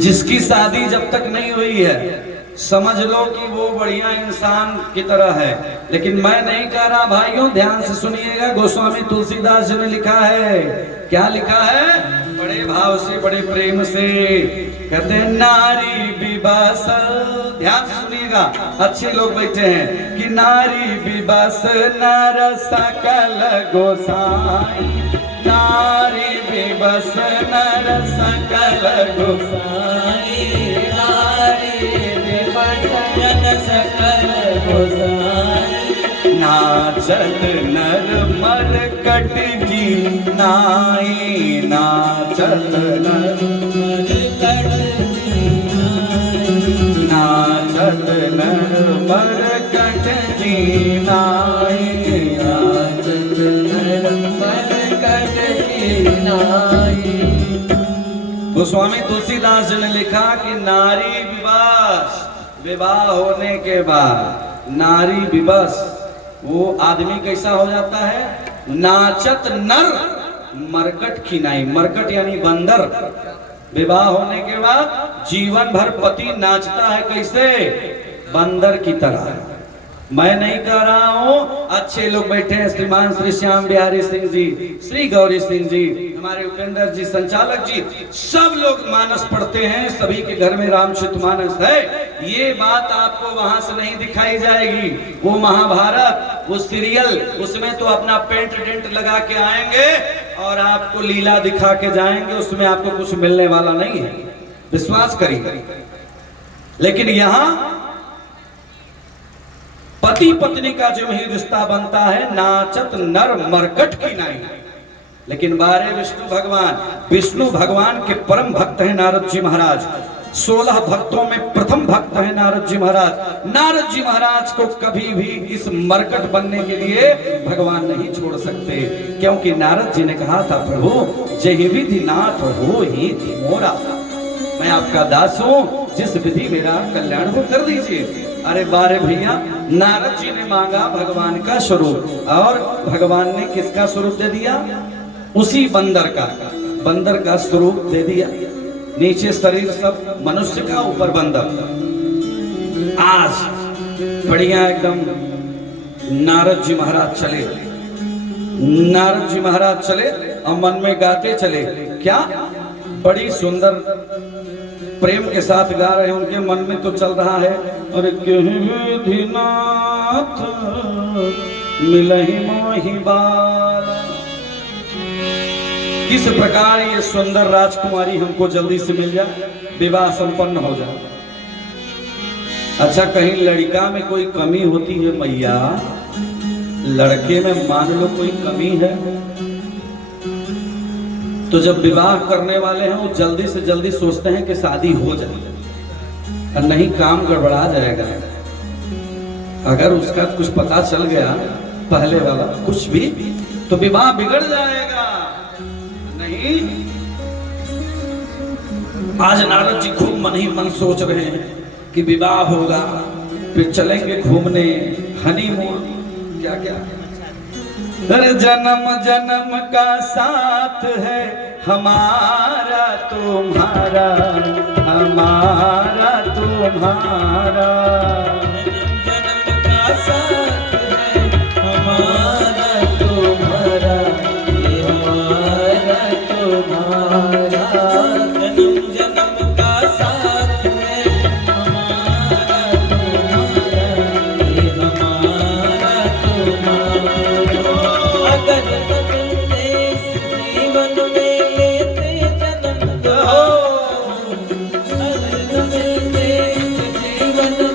जिसकी शादी जब तक नहीं हुई है समझ लो कि वो बढ़िया इंसान की तरह है, लेकिन मैं नहीं कह रहा भाइयों, ध्यान से सुनिएगा। गोस्वामी तुलसीदास जी ने लिखा है, क्या लिखा है? बड़े भाव से, बड़े प्रेम से कहते हैं, नारी विबास, ध्यान से सुनिएगा, अच्छे लोग बैठे हैं, कि नारी विबास नर सकल गोसाई, नारी विबस नर सकल गोसाई, नारी विबस नर सकल गोसाई, नाचत नर मरकट की नाई, नाचत नर मरकट की नाई, नाचत नर मरकट की नाई, नाचत नर मरकट की नाई। गोस्वामी तुलसीदास जी ने लिखा कि नारी विवास, विवाह होने के बाद नारी विवश, वो आदमी कैसा हो जाता है? नाचत नर मरकट खिनाई, मरकट यानी बंदर। विवाह होने के बाद जीवन भर पति नाचता है, कैसे? बंदर की तरह। मैं नहीं कह रहा हूं, अच्छे लोग बैठे हैं, श्रीमान श्री श्याम बिहारी सिंह जी, श्री गौरी सिंह जी, हमारे उपेंद्र जी, संचालक जी, सब लोग मानस पढ़ते हैं, सभी के घर में रामचरितमानस है। ये बात आपको वहां से नहीं दिखाई जाएगी। वो महाभारत, वो सीरियल, उसमें तो अपना पेंट डेंट लगा के आएंगे और आपको लीला दिखा के जाएंगे, उसमें आपको कुछ मिलने वाला नहीं है, विश्वास करिए। लेकिन यहां पति पत्नी का जो ही रिश्ता बनता है, नाचत नर मरकट की नाई। लेकिन बारे विष्णु भगवान के परम भक्त हैं नारद जी महाराज। 16 भक्तों में प्रथम भक्त है नारद जी महाराज। नारद जी महाराज को कभी भी इस मरकट बनने के लिए भगवान नहीं छोड़ सकते, क्योंकि नारद जी ने कहा था, प्रभु जय विधि नाथ हो ही थी मोरा, मैं आपका दास हूं, जिस विधि मेरा कल्याण हो कर दीजिए। अरे बारे भैया, नारद जी ने मांगा भगवान का स्वरूप, और भगवान ने किसका स्वरूप दे दिया? उसी बंदर का स्वरूप दे दिया। नीचे शरीर सब मनुष्य का, ऊपर बंदर। आज बढ़िया एकदम नारद जी महाराज चले और मन में गाते चले, क्या बड़ी सुंदर प्रेम के साथ गा रहे हैं। उनके मन में तो चल रहा है, और विधिनाथ मिलहि मोहि बाला, किस प्रकार ये सुंदर राजकुमारी हमको जल्दी से मिल जाए, विवाह संपन्न हो जाए। अच्छा, कहीं लड़का में कोई कमी होती है मैया? लड़के में मान लो कोई कमी है, तो जब विवाह करने वाले हैं वो जल्दी से जल्दी सोचते हैं कि शादी हो जाए, और नहीं काम गड़बड़ा जाएगा। अगर उसका कुछ पता चल गया पहले वाला कुछ भी, तो विवाह बिगड़ जाएगा। नहीं, आज नारद जी खूब मन ही मन सोच रहे हैं कि विवाह होगा, फिर चलेंगे घूमने, हनीमून, क्या क्या। अरे जन्म जन्म का साथ है हमारा तुम्हारा, हमारा तुम्हारा, जन्म का साथ है हमारा तुम्हारा, ये हमारा तुम्हारा, जन्म जन्म का साथ है हमारा तुम्हारा, ये हमारा तुम्हारा। अगर बदलते जीवन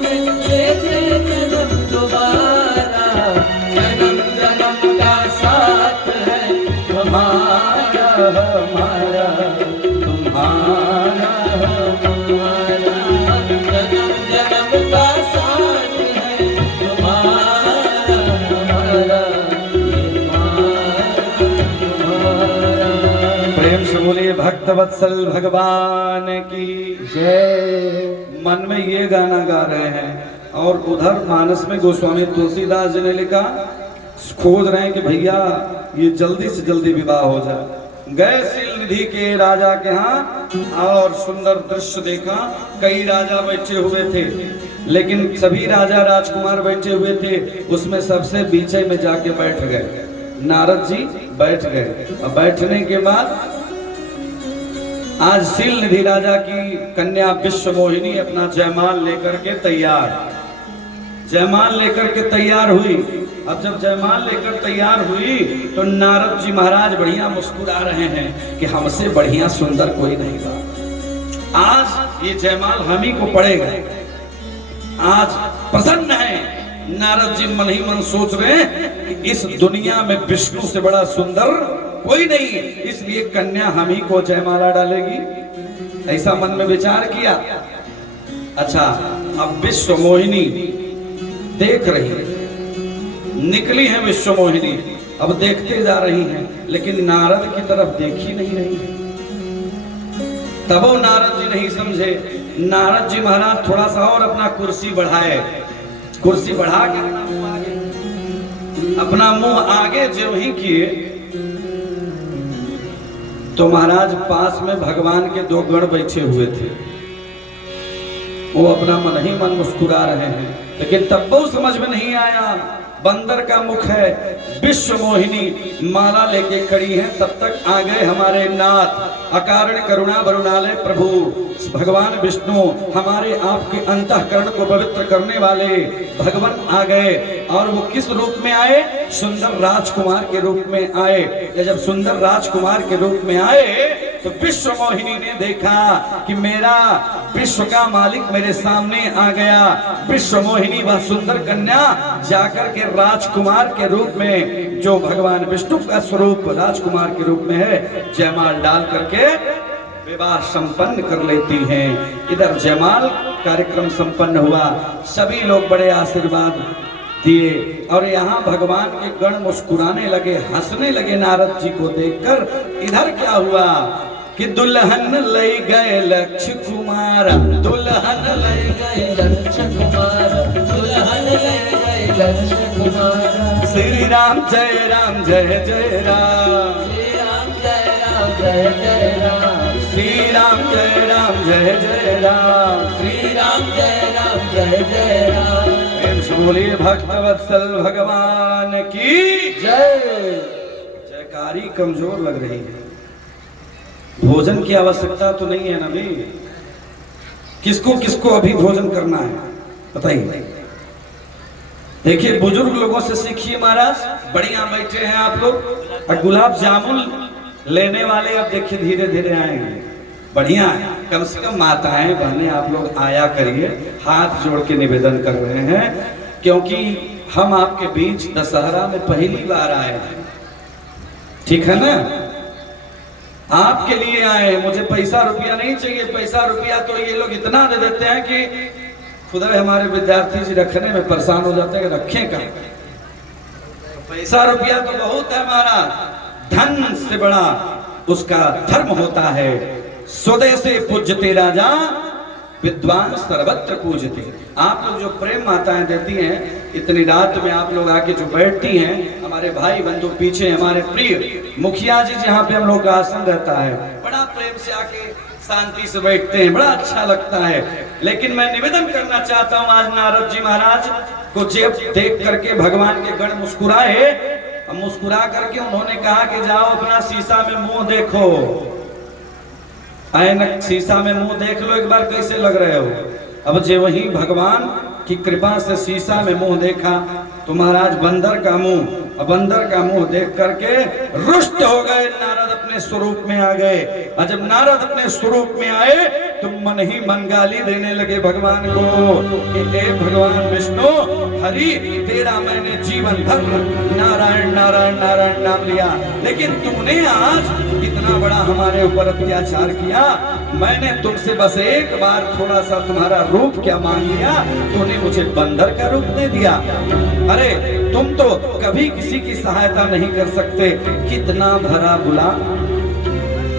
में लेते जन्म दोबारा, जन्म जन्म का साथ है हमारा हमारा तुम्हारा, हमारा, जन्म जन्म का साथ है तुम्हारा, हमारा, ये हमारा। प्रेम से बोलिए भक्तवत्सल भगवान की जय। मन में ये गाना गा रहे हैं, और उधर मानस में गोस्वामी तुलसीदास जी ने लिखा, खोज रहे हैं कि भैया ये जल्दी से जल्दी विवाह हो जाए। गए सील निधि के राजा के यहाँ, और सुंदर दृश्य देखा, कई राजा बैठे हुए थे, लेकिन सभी राजा राजकुमार बैठे हुए थे, उसमें सबसे बीचे में जाके बैठ गए। नारद जी बैठ गए और बैठने के बाद आज शीलनिधि राजा की कन्या विश्वमोहिनी अपना जयमाल लेकर के जयमाल लेकर के तैयार हुई। अब जब जयमाल लेकर तैयार हुई तो नारद जी महाराज बढ़िया मुस्कुरा रहे हैं कि हमसे बढ़िया सुंदर कोई नहीं बा। आज ये जयमाल हम ही को पड़ेगा। आज प्रसन्न है। नारद जी मन ही मन सोच रहे हैं कि इस दुनिया में विष्णु से बड़ा सुंदर कोई नहीं, इसलिए कन्या हम ही को जयमाला डालेगी। ऐसा मन में विचार किया। अच्छा, अब विश्वमोहिनी देख रही है, निकली है विश्वमोहिनी, अब देखते जा रही हैं, लेकिन नारद की तरफ देख ही नहीं रही है। तब वो नारद जी नहीं समझे। नारद जी महाराज थोड़ा सा और अपना कुर्सी बढ़ाए, कुर्सी बढ़ा के अपना मुंह आगे जो ही किए तो महाराज पास में भगवान के दो गण बैठे हुए थे। वो अपना मन ही मन मुस्कुरा रहे हैं, लेकिन तब वो समझ में नहीं आया बंदर का मुख है। विश्वमोहिनी माला लेके खड़ी है, तब तक आ गए हमारे नाथ अकारण करुणा वरुणालय प्रभु भगवान विष्णु, हमारे आपके अंतःकरण को पवित्र करने वाले भगवान आ गए। और वो किस रूप में आए? सुंदर राजकुमार के रूप में आए। जब सुंदर राजकुमार के रूप में आए तो विश्वमोहिनी ने देखा कि मेरा विश्व का मालिक मेरे सामने आ गया। विश्वमोहिनी वह सुंदर कन्या जाकर के राजकुमार के रूप में, जो भगवान विष्णु का स्वरूप राजकुमार के रूप में है, जयमाल डाल करके विवाह संपन्न कर लेती हैं। इधर जयमाल कार्यक्रम संपन्न हुआ, सभी लोग बड़े आशीर्वाद दिए और यहाँ भगवान के गण मुस्कुराने लगे, हंसने लगे नारद जी को देखकर। इधर क्या हुआ कि दुल्हन ले गए लक्ष्य कुमार, दुल्हन ले गए लक्ष्य कुमार, दुल्हन ले गए लक्ष्य कुमार। श्री राम जय राम जय जय राम, श्री राम जय राम जय जय राम, श्री राम जय राम जय जय राम, श्री राम जय राम जय जय राम। बोलिए भक्तवत्सल भगवान की जय। जयकारी कमजोर लग रही है। भोजन की आवश्यकता तो नहीं है ना भी? किसको किसको अभी भोजन करना है बताइए। देखिए बुजुर्ग लोगों से सीखिए महाराज, बढ़िया बैठे हैं आप लोग। और गुलाब जामुन लेने वाले अब देखिए धीरे धीरे आएंगे, बढ़िया है। कम से कम माताएं बहनें आप लोग आया करिए, हाथ जोड़ के निवेदन कर रहे हैं, क्योंकि हम आपके बीच दशहरा में पहली बार आए हैं, ठीक है ना? आपके लिए आए, मुझे पैसा रुपया नहीं चाहिए। पैसा रुपया तो ये लोग इतना दे देते हैं कि खुदा हमारे विद्यार्थी जी रखने में परेशान हो जाते हैं कि रखें का। पैसा रुपया तो बहुत है हमारा, धन से बड़ा उसका धर्म होता है। स्वदेशे पूज्यते राजा विद्वान सर्वत्र पूजते। आप लोग जो प्रेम माताएं देती हैं, इतनी रात में आप लोग आके जो बैठती हैं, हमारे भाई बंधु पीछे हमारे प्रिय मुखिया जी जहाँ पे हम लोग का आसन रहता है, बड़ा प्रेम से आके शांति से बैठते हैं, बड़ा अच्छा लगता है। लेकिन मैं निवेदन करना चाहता हूँ, आज नारद जी महाराज को जब देख करके भगवान के गण मुस्कुराए, मुस्कुरा करके उन्होंने कहा कि जाओ अपना शीशा में मुंह देखो, ऐनक शीशा में मुंह देख लो एक बार कैसे लग रहे हो। अब जो वही भगवान की कृपा से शीशा में मुंह देखा तो महाराज बंदर का मुंह, बंदर का मुंह देख करके रुष्ट हो गए। नारद अपने स्वरूप में आ गए, और जब नारद अपने स्वरूप में आए तो मन ही मन गाली देने लगे भगवान को कि हे भगवान विष्णु हरि, तेरा मैंने जीवन भर नारायण नारायण नारायण नाम लिया, लेकिन तुमने आज इतना बड़ा हमारे ऊपर अत्याचार किया। मैंने तुमसे बस एक बार थोड़ा सा तुम्हारा रूप क्या मांग लिया, तूने मुझे बंदर का रूप दे दिया। अरे तुम तो कभी किसी की सहायता नहीं कर सकते, कितना भरा बुला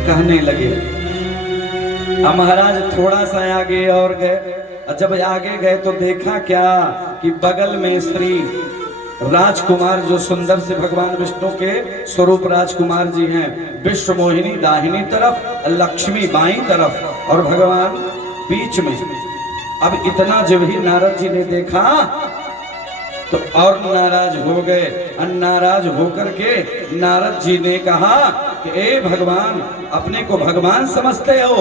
कहने लगे। अब महाराज थोड़ा सा आगे और गए, जब आगे गए तो देखा क्या कि बगल में श्री राजकुमार जो सुंदर से भगवान विष्णु के स्वरूप राजकुमार जी हैं, विश्वमोहिनी दाहिनी तरफ, लक्ष्मी बाईं तरफ और भगवान बीच में। अब इतना जब ही नारद जी ने देखा तो और नाराज हो गए। नाराज होकर के नारद जी ने कहा कि ए भगवान, अपने को भगवान समझते हो,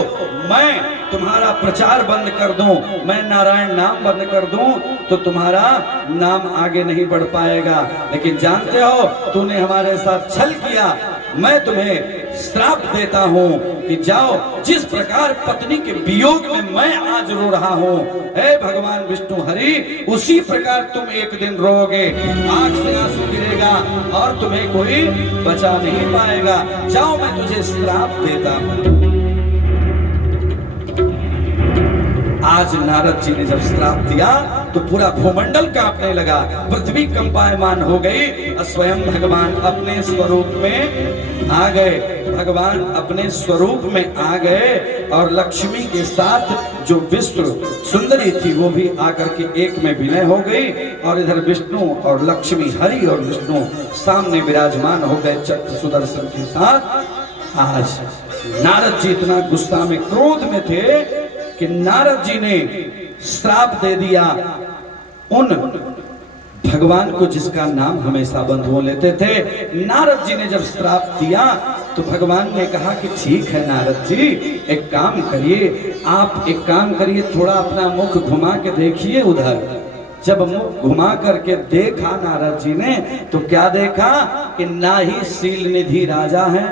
मैं तुम्हारा प्रचार बंद कर दूं, मैं नारायण नाम बंद कर दूं तो तुम्हारा नाम आगे नहीं बढ़ पाएगा। लेकिन जानते हो तूने हमारे साथ छल किया, मैं तुम्हें श्राप देता हूं कि जाओ, जिस प्रकार पत्नी के वियोग में मैं आज रो रहा हूं, हे भगवान विष्णु हरि, उसी प्रकार तुम एक दिन रोओगे, आंख से आंसू गिरेगा और तुम्हें कोई बचा नहीं पाएगा। जाओ, मैं तुझे श्राप देता हूं। आज नारद जी ने जब श्राप दिया तो पूरा भूमंडल कांपने लगा, पृथ्वी कंपायमान हो गई। स्वयं भगवान अपने स्वरूप में आ गए, भगवान अपने स्वरूप में आ गए और लक्ष्मी के साथ जो विश्व सुंदरी थी वो भी आकर के एक में विलय हो गई। और इधर विष्णु और लक्ष्मी, हरि और विष्णु सामने विराजमान हो गए चक्र सुदर्शन के साथ। आज नारद जी इतना गुस्सा में, क्रोध में थे कि नारद जी ने श्राप दे दिया उन भगवान को जिसका नाम हमेशा बंधुओं लेते थे। नारद जी ने जब श्राप दिया तो भगवान ने कहा कि ठीक है नारद जी, एक काम करिए, आप एक काम करिए, थोड़ा अपना मुख घुमा के देखिए उधर। जब मुख घुमा करके देखा नारद जी ने तो क्या देखा कि ना ही शील निधि राजा है,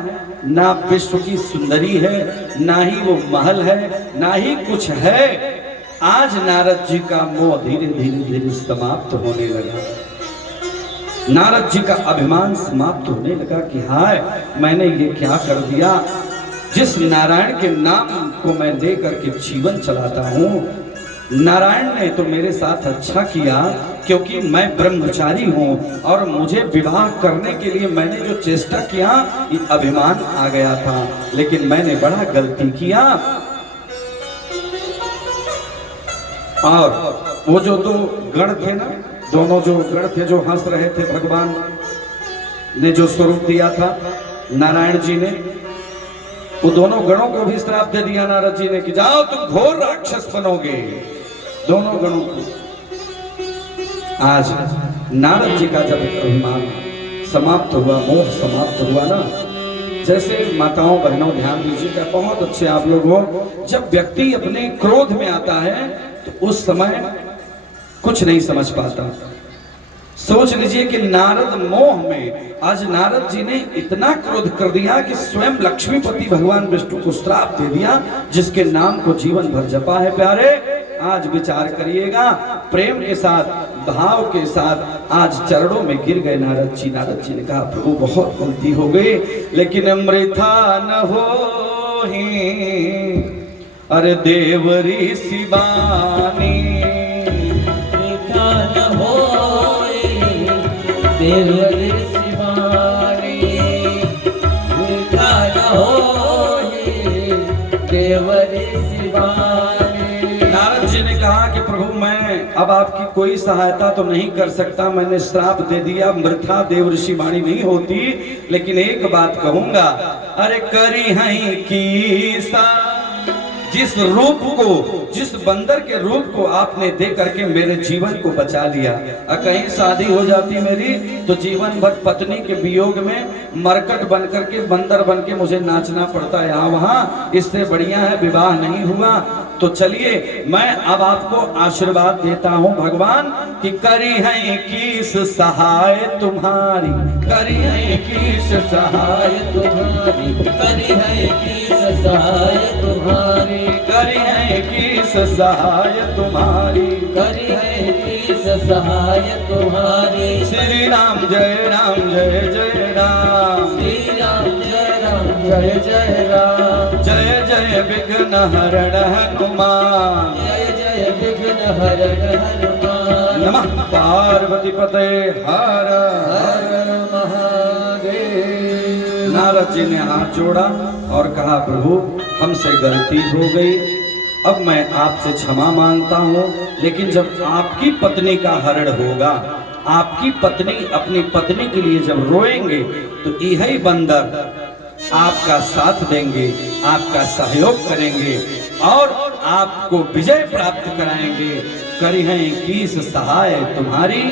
ना विश्व की सुंदरी है, ना ही वो महल है, ना ही कुछ है। आज नारद जी का मोह धीरे धीरे धीरे समाप्त होने लगा। नारद जी का अभिमान समाप्त होने लगा कि हाय, मैंने ये क्या कर दिया। जिस नारायण के नाम को मैं दे करके जीवन चलाता हूँ, नारायण ने तो मेरे साथ अच्छा किया क्योंकि मैं ब्रह्मचारी हूँ और मुझे विवाह करने के लिए मैंने जो चेष्टा किया, ये अभिमान आ गया था, लेकिन मैंने बड़ा गलती किया। और वो जो दो गण थे ना, दोनों जो गण थे जो हंस रहे थे, भगवान ने जो स्वरूप दिया था नारायण जी ने, वो दोनों गणों को भी श्राप दे दिया नारद जी ने कि जाओ तुम घोर राक्षस बनोगे, दोनों गणों को। आज नारद जी का जब अभिमान समाप्त हुआ, मोह समाप्त हुआ ना, जैसे माताओं बहनों ध्यान दीजिएगा, बहुत अच्छे आप लोग हो, जब व्यक्ति अपने क्रोध में आता है तो उस समय कुछ नहीं समझ पाता। सोच लीजिए कि नारद मोह में, आज नारद जी ने इतना क्रोध कर दिया कि स्वयं लक्ष्मीपति भगवान विष्णु को श्राप दे दिया, जिसके नाम को जीवन भर जपा है। प्यारे, आज विचार करिएगा, प्रेम के साथ, भाव के साथ आज चरणों में गिर गए नारद जी। नारद जी ने कहा प्रभु बहुत गलती हो गई, लेकिन अमृता न हो ही अरे देवरी शिवानी, न हो देवरी शिवानी, न हो देवरी शिवानी। नारद जी ने कहा कि प्रभु मैं अब आपकी कोई सहायता तो नहीं कर सकता, मैंने श्राप दे दिया, मृथा देव ऋषि वाणी नहीं होती, लेकिन एक बात कहूंगा, अरे करी है की सा, जिस रूप को, जिस बंदर के रूप को आपने दे करके मेरे जीवन को बचा लिया। कहीं शादी हो जाती मेरी तो जीवन भर पत्नी के वियोग में मरकट बन करके, बंदर बन के मुझे नाचना पड़ता है यहाँ वहां, इससे बढ़िया है विवाह नहीं हुआ। तो चलिए मैं अब आपको आशीर्वाद देता हूँ भगवान कि करी है किस सहाय तुम्हारी, करी है किस सहाय तुम्हारी, करी है किस सहाय तुम्हारी, करी है किस सहाय तुम्हारी, करी है किस सहाय तुम्हारी। श्री राम जय राम जय जय राम, श्री राम जय राम जय जय राम, जय जय विघ्न हरण हनुमान, जय जय विघ्न हरण हनुमान। नमः पार्वती पते हर हर महादेव। नारद जी ने हाथ जोड़ा और कहा प्रभु हमसे गलती हो गई, अब मैं आपसे क्षमा मांगता हूँ, लेकिन जब आपकी पत्नी का हरण होगा, आपकी पत्नी अपनी पत्नी के लिए जब रोएंगे तो यही बंदर आपका साथ देंगे, आपका सहयोग करेंगे और आपको विजय प्राप्त कराएंगे। करी हैं 21 सहाय तुम्हारी,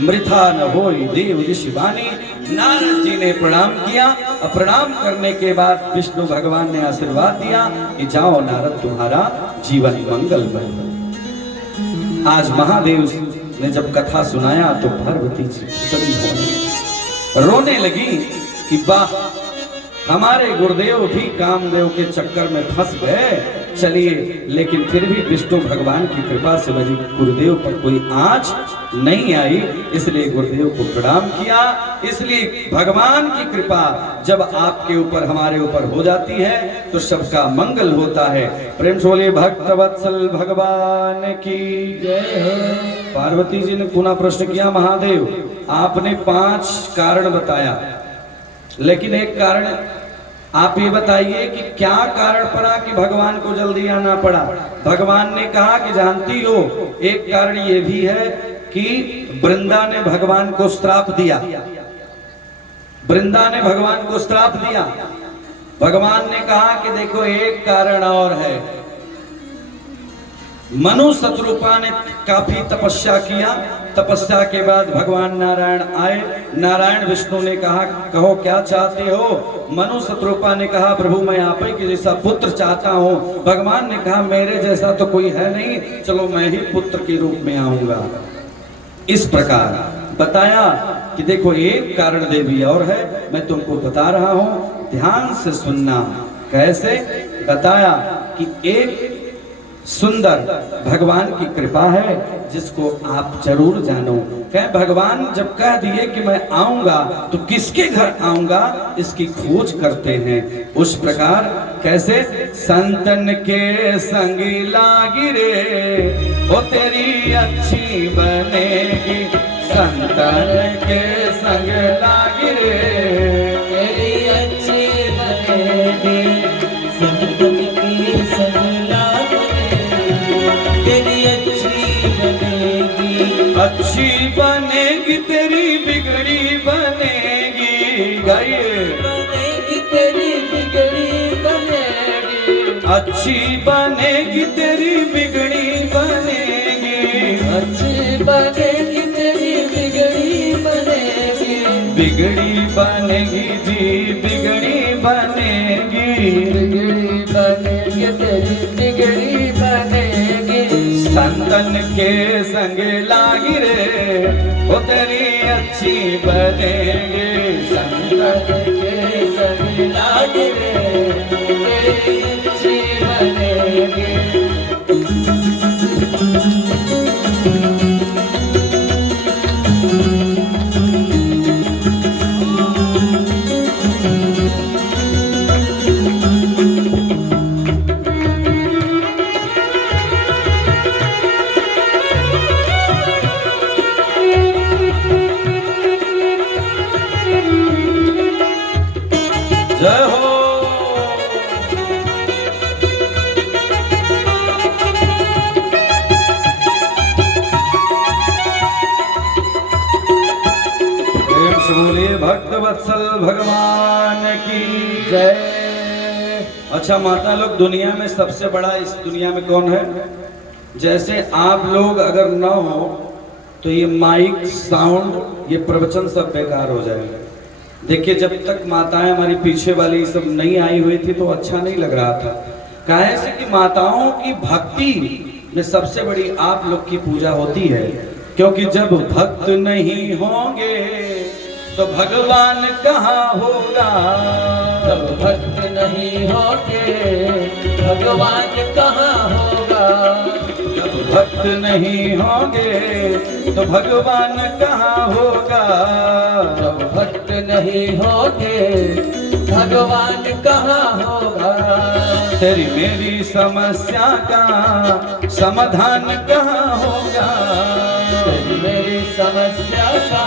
मृथा न होई देव ऋषि वाणी। नारद जी ने प्रणाम किया और प्रणाम करने के बाद विष्णु भगवान ने आशीर्वाद दिया कि जाओ नारद, तुम्हारा जीवन मंगलमय हो। आज महादेव ने जब कथा सुनाया तो पार्वती जी सभी रोने लगी कि वाह, हमारे गुरुदेव भी कामदेव के चक्कर में फंस गए। चलिए, लेकिन फिर भी विष्णु भगवान की कृपा से मेरे गुरुदेव पर कोई आँच नहीं आई, इसलिए गुरुदेव को प्रणाम किया। इसलिए भगवान की कृपा जब आपके ऊपर हमारे ऊपर हो जाती है तो सबका मंगल होता है। प्रेम से बोलिए भक्तवत्सल भगवान की जय। पार्वती जी ने पुनः प्रश्न किया, महादेव आपने 5 कारण बताया, लेकिन एक कारण आप ये बताइए कि क्या कारण पड़ा कि भगवान को जल्दी आना पड़ा। भगवान ने कहा कि जानती हो, एक कारण ये भी है कि वृंदा ने भगवान को श्राप दिया। वृंदा ने भगवान को श्राप दिया। भगवान ने कहा कि देखो एक कारण और है, मनु शत्रुपा ने काफी तपस्या किया। तपस्या के बाद भगवान नारायण आए। नारायण विष्णु ने कहा कहो क्या चाहते हो। मनु शत्रुपा ने कहा प्रभु मैं आप ही के जैसा पुत्र चाहता हूँ। भगवान ने कहा मेरे जैसा तो कोई है नहीं, चलो मैं ही पुत्र के रूप में आऊंगा। इस प्रकार बताया कि देखो एक कारण देवी और है, मैं तुमको बता रहा हूँ, ध्यान से सुनना। कैसे बताया कि एक सुंदर भगवान की कृपा है जिसको आप जरूर जानो। कह भगवान जब कह दिए कि मैं आऊंगा तो किसके घर आऊंगा इसकी खोज करते हैं। उस प्रकार कैसे संतन के संग लागी रे ओ तेरी अच्छी बनेगी। संतन के संग लागी रे तेरी अच्छी बनेगी। संतन के संग लागी तेरी अच्छी बनेगी। अच्छी बनेगी तेरी बिगड़ी बनेगी। गाइए बनेगी तेरी बिगड़ी बनेगी। अच्छी बनेगी तेरी बिगड़ी बनेगी। अच्छी बनेगी तेरी बिगड़ी बनेगी। बिगड़ी बनेगी जी बिगड़ी बनेगी। बिगड़ी बनेगी तेरी बिगड़ी बनेगी। संतन के संग लागी रे ओ तेरी अच्छी बनेगी। संतन के संग लागी रे तेरी अच्छी बनेगी। जय हो। प्रेम से बोलिए भक्तवत्सल भगवान की जय। अच्छा माता लोग, दुनिया में सबसे बड़ा इस दुनिया में कौन है? जैसे आप लोग अगर न हो तो ये माइक साउंड ये प्रवचन सब बेकार हो जाएगा। देखिए जब तक माताएं हमारी पीछे वाली सब नहीं आई हुई थी तो अच्छा नहीं लग रहा था। काहे से कि माताओं की भक्ति में सबसे बड़ी आप लोग की पूजा होती है। क्योंकि जब भक्त नहीं होंगे तो भगवान कहाँ होगा। जब भक्त नहीं होंगे भगवान कहाँ होगा। जब भक्त नहीं होंगे तो भगवान कहाँ होगा। जब भक्त नहीं होंगे भगवान कहाँ होगा। तेरी मेरी समस्या का समाधान कहाँ होगा। तेरी मेरी समस्या का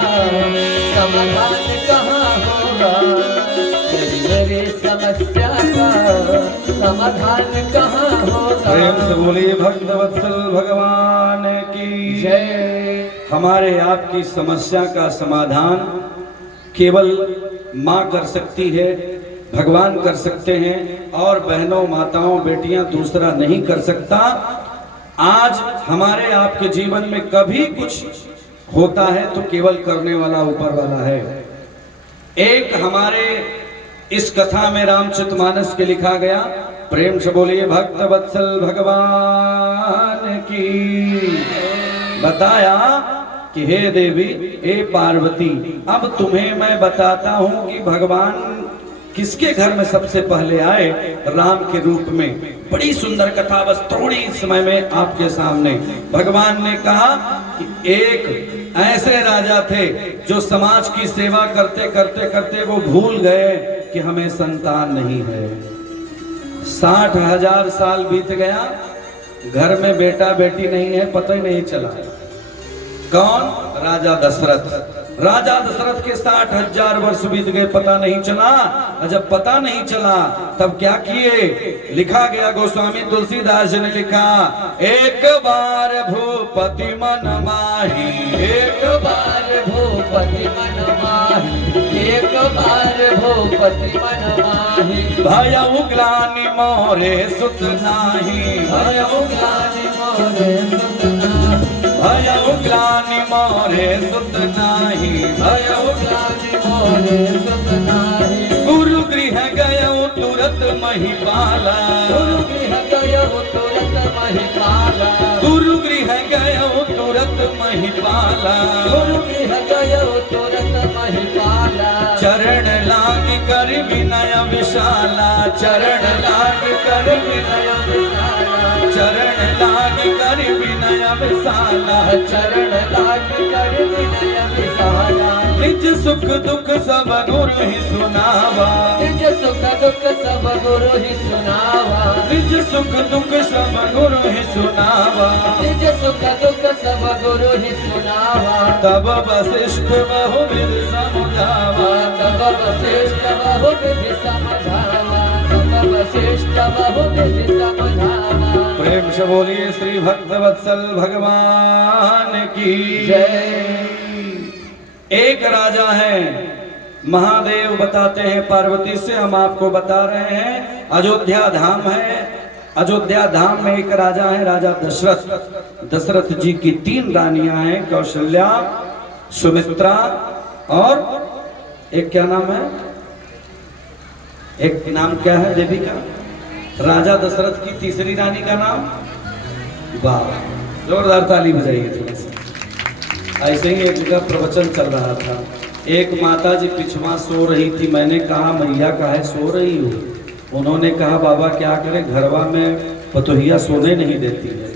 समाधान कहाँ होगा। तेरी मेरी समस्या का समाधान कहाँ होगा। प्रेम से बोलिए भक्तवत्सल भगवान की जय। हमारे आपकी समस्या का समाधान केवल माँ कर सकती है। भगवान कर सकते हैं और बहनों, माताओं, बेटियां दूसरा नहीं कर सकता। आज हमारे आपके जीवन में कभी कुछ होता है तो केवल करने वाला ऊपर वाला है। एक हमारे इस कथा में रामचरितमानस के लिखा गया, प्रेम से बोलिए भक्त वत्सल भगवान की, बताया कि हे देवी, हे पार्वती, अब तुम्हें मैं बताता हूं कि भगवान किसके घर में सबसे पहले आए, राम के रूप में। बड़ी सुंदर कथा, बस थोड़ी समय में आपके सामने। भगवान ने कहा कि एक ऐसे राजा थे जो समाज की सेवा करते करते करते वो भूल गए कि हमें संतान नहीं है। 60,000 साल बीत गया, घर में बेटा बेटी नहीं है, पता ही नहीं चला। कौन? राजा दशरथ। राजा दशरथ के 60,000 वर्ष बीत गए, पता नहीं चला। और जब पता नहीं चला तब क्या किए? लिखा गया, गोस्वामी तुलसीदास जी ने लिखा, एक बार भूपति मन माही, एक बार भूपति मन माही, एक बार भूपति मन माही। भयउ ग्लानि मोरे सुत नाही, भयउ ग्लानि मोरे सुत नाही, भयउ ग्लानि मोरे सुत नाही, भयउ ग्लानि मोरे सुत नाही। गुरु गृह गयउ तुरत महिपाला, गुरु गृह गयउ तुरत महिपाला, गुरु गृह गयउ तुरत महिपाला, गुरु गृह गयउ तुरत महिपाला। चरण लाग कर विनय विशाला, चरण लाग कर विनय विशाला, चरण लाग कर विनय विशाला, चरण लाग कर विनय विशाला। निज सुख दुख सब गुरु ही सुनावा, निज सुख दुख सब गुरु ही सुनावा, निज सुख दुख सब गुरु ही सुनावा। निज सुख दुख सब गुरु ही सुनावा। तब वशिष्ठ बहुविध समझावा, तब वशिष्ठ बहुविधि समझावा, तब वशिष्ठ बहुविधि समझावा। प्रेम से बोलिए श्री भक्त वत्सल भगवान की जय। एक राजा है, महादेव बताते हैं पार्वती से, हम आपको बता रहे हैं, अयोध्या धाम है। अयोध्या धाम में एक राजा है, राजा दशरथ। दशरथ जी की 3 रानियां हैं, कौशल्या, सुमित्रा और एक क्या नाम है, एक नाम क्या है देवी का? राजा दशरथ की तीसरी रानी का नाम? वाह, जोरदार ताली बजाइए थोड़ा सा। ऐसे ही एक जगह प्रवचन चल रहा था, एक माता जी पिछवा सो रही थी। मैंने कहा, मैया काहे सो रही हो? उन्होंने कहा, बाबा क्या करें, घरवा में पतोहिया सोने नहीं देती है,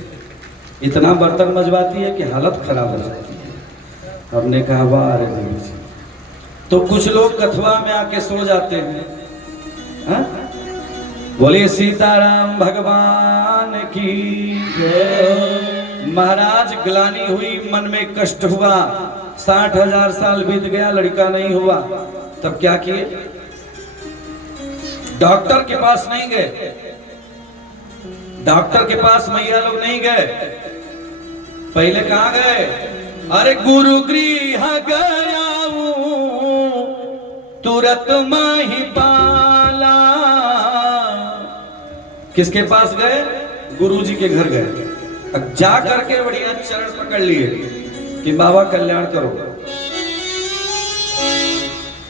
इतना बर्तन मजवाती है कि हालत खराब हो जाती है। हमने कहा, वाह अरे देवी जी। तो कुछ लोग कथवा में आके सो जाते हैं। हा? बोलिए सीताराम भगवान की जय। महाराज ग्लानि हुई, मन में कष्ट हुआ, 60,000 साल बीत गया, लड़का नहीं हुआ। तब क्या किए? डॉक्टर के पास नहीं गए, डॉक्टर के पास मैया लोग नहीं गए। पहले कहां गए? अरे गुरु गृह गया तुरत महिपाला। किसके पास गए? गुरु जी के घर गए। अब जा करके बढ़िया चरण पकड़ लिए कि बाबा कल्याण करो।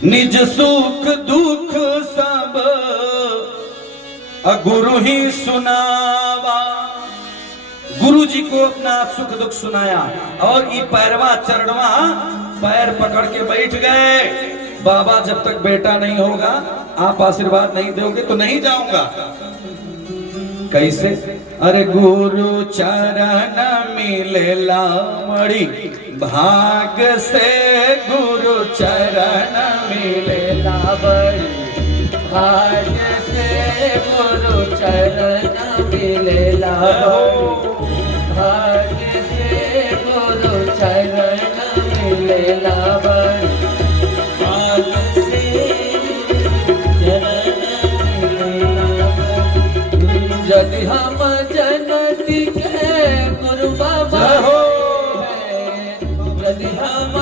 निज सुख दुख सब गुरु ही सुनावा। गुरु जी को अपना सुख दुख सुनाया और ये पैरवा चरणवा पैर पकड़ के बैठ गए। बाबा जब तक बेटा नहीं होगा, आप आशीर्वाद नहीं दोगे तो नहीं जाऊंगा। कैसे? अरे गुरु चरण मिलेला मणि भाग से, गुरु चरण मिलेला बड़ी भाग से, गुरु चरण मिलेला बड़ी भाग से, गुरु चरण मिलेला बड़ी भाग से, चरण मिलेला बड़ी। यदि हम जनती के गुरु बाबा, यदि हम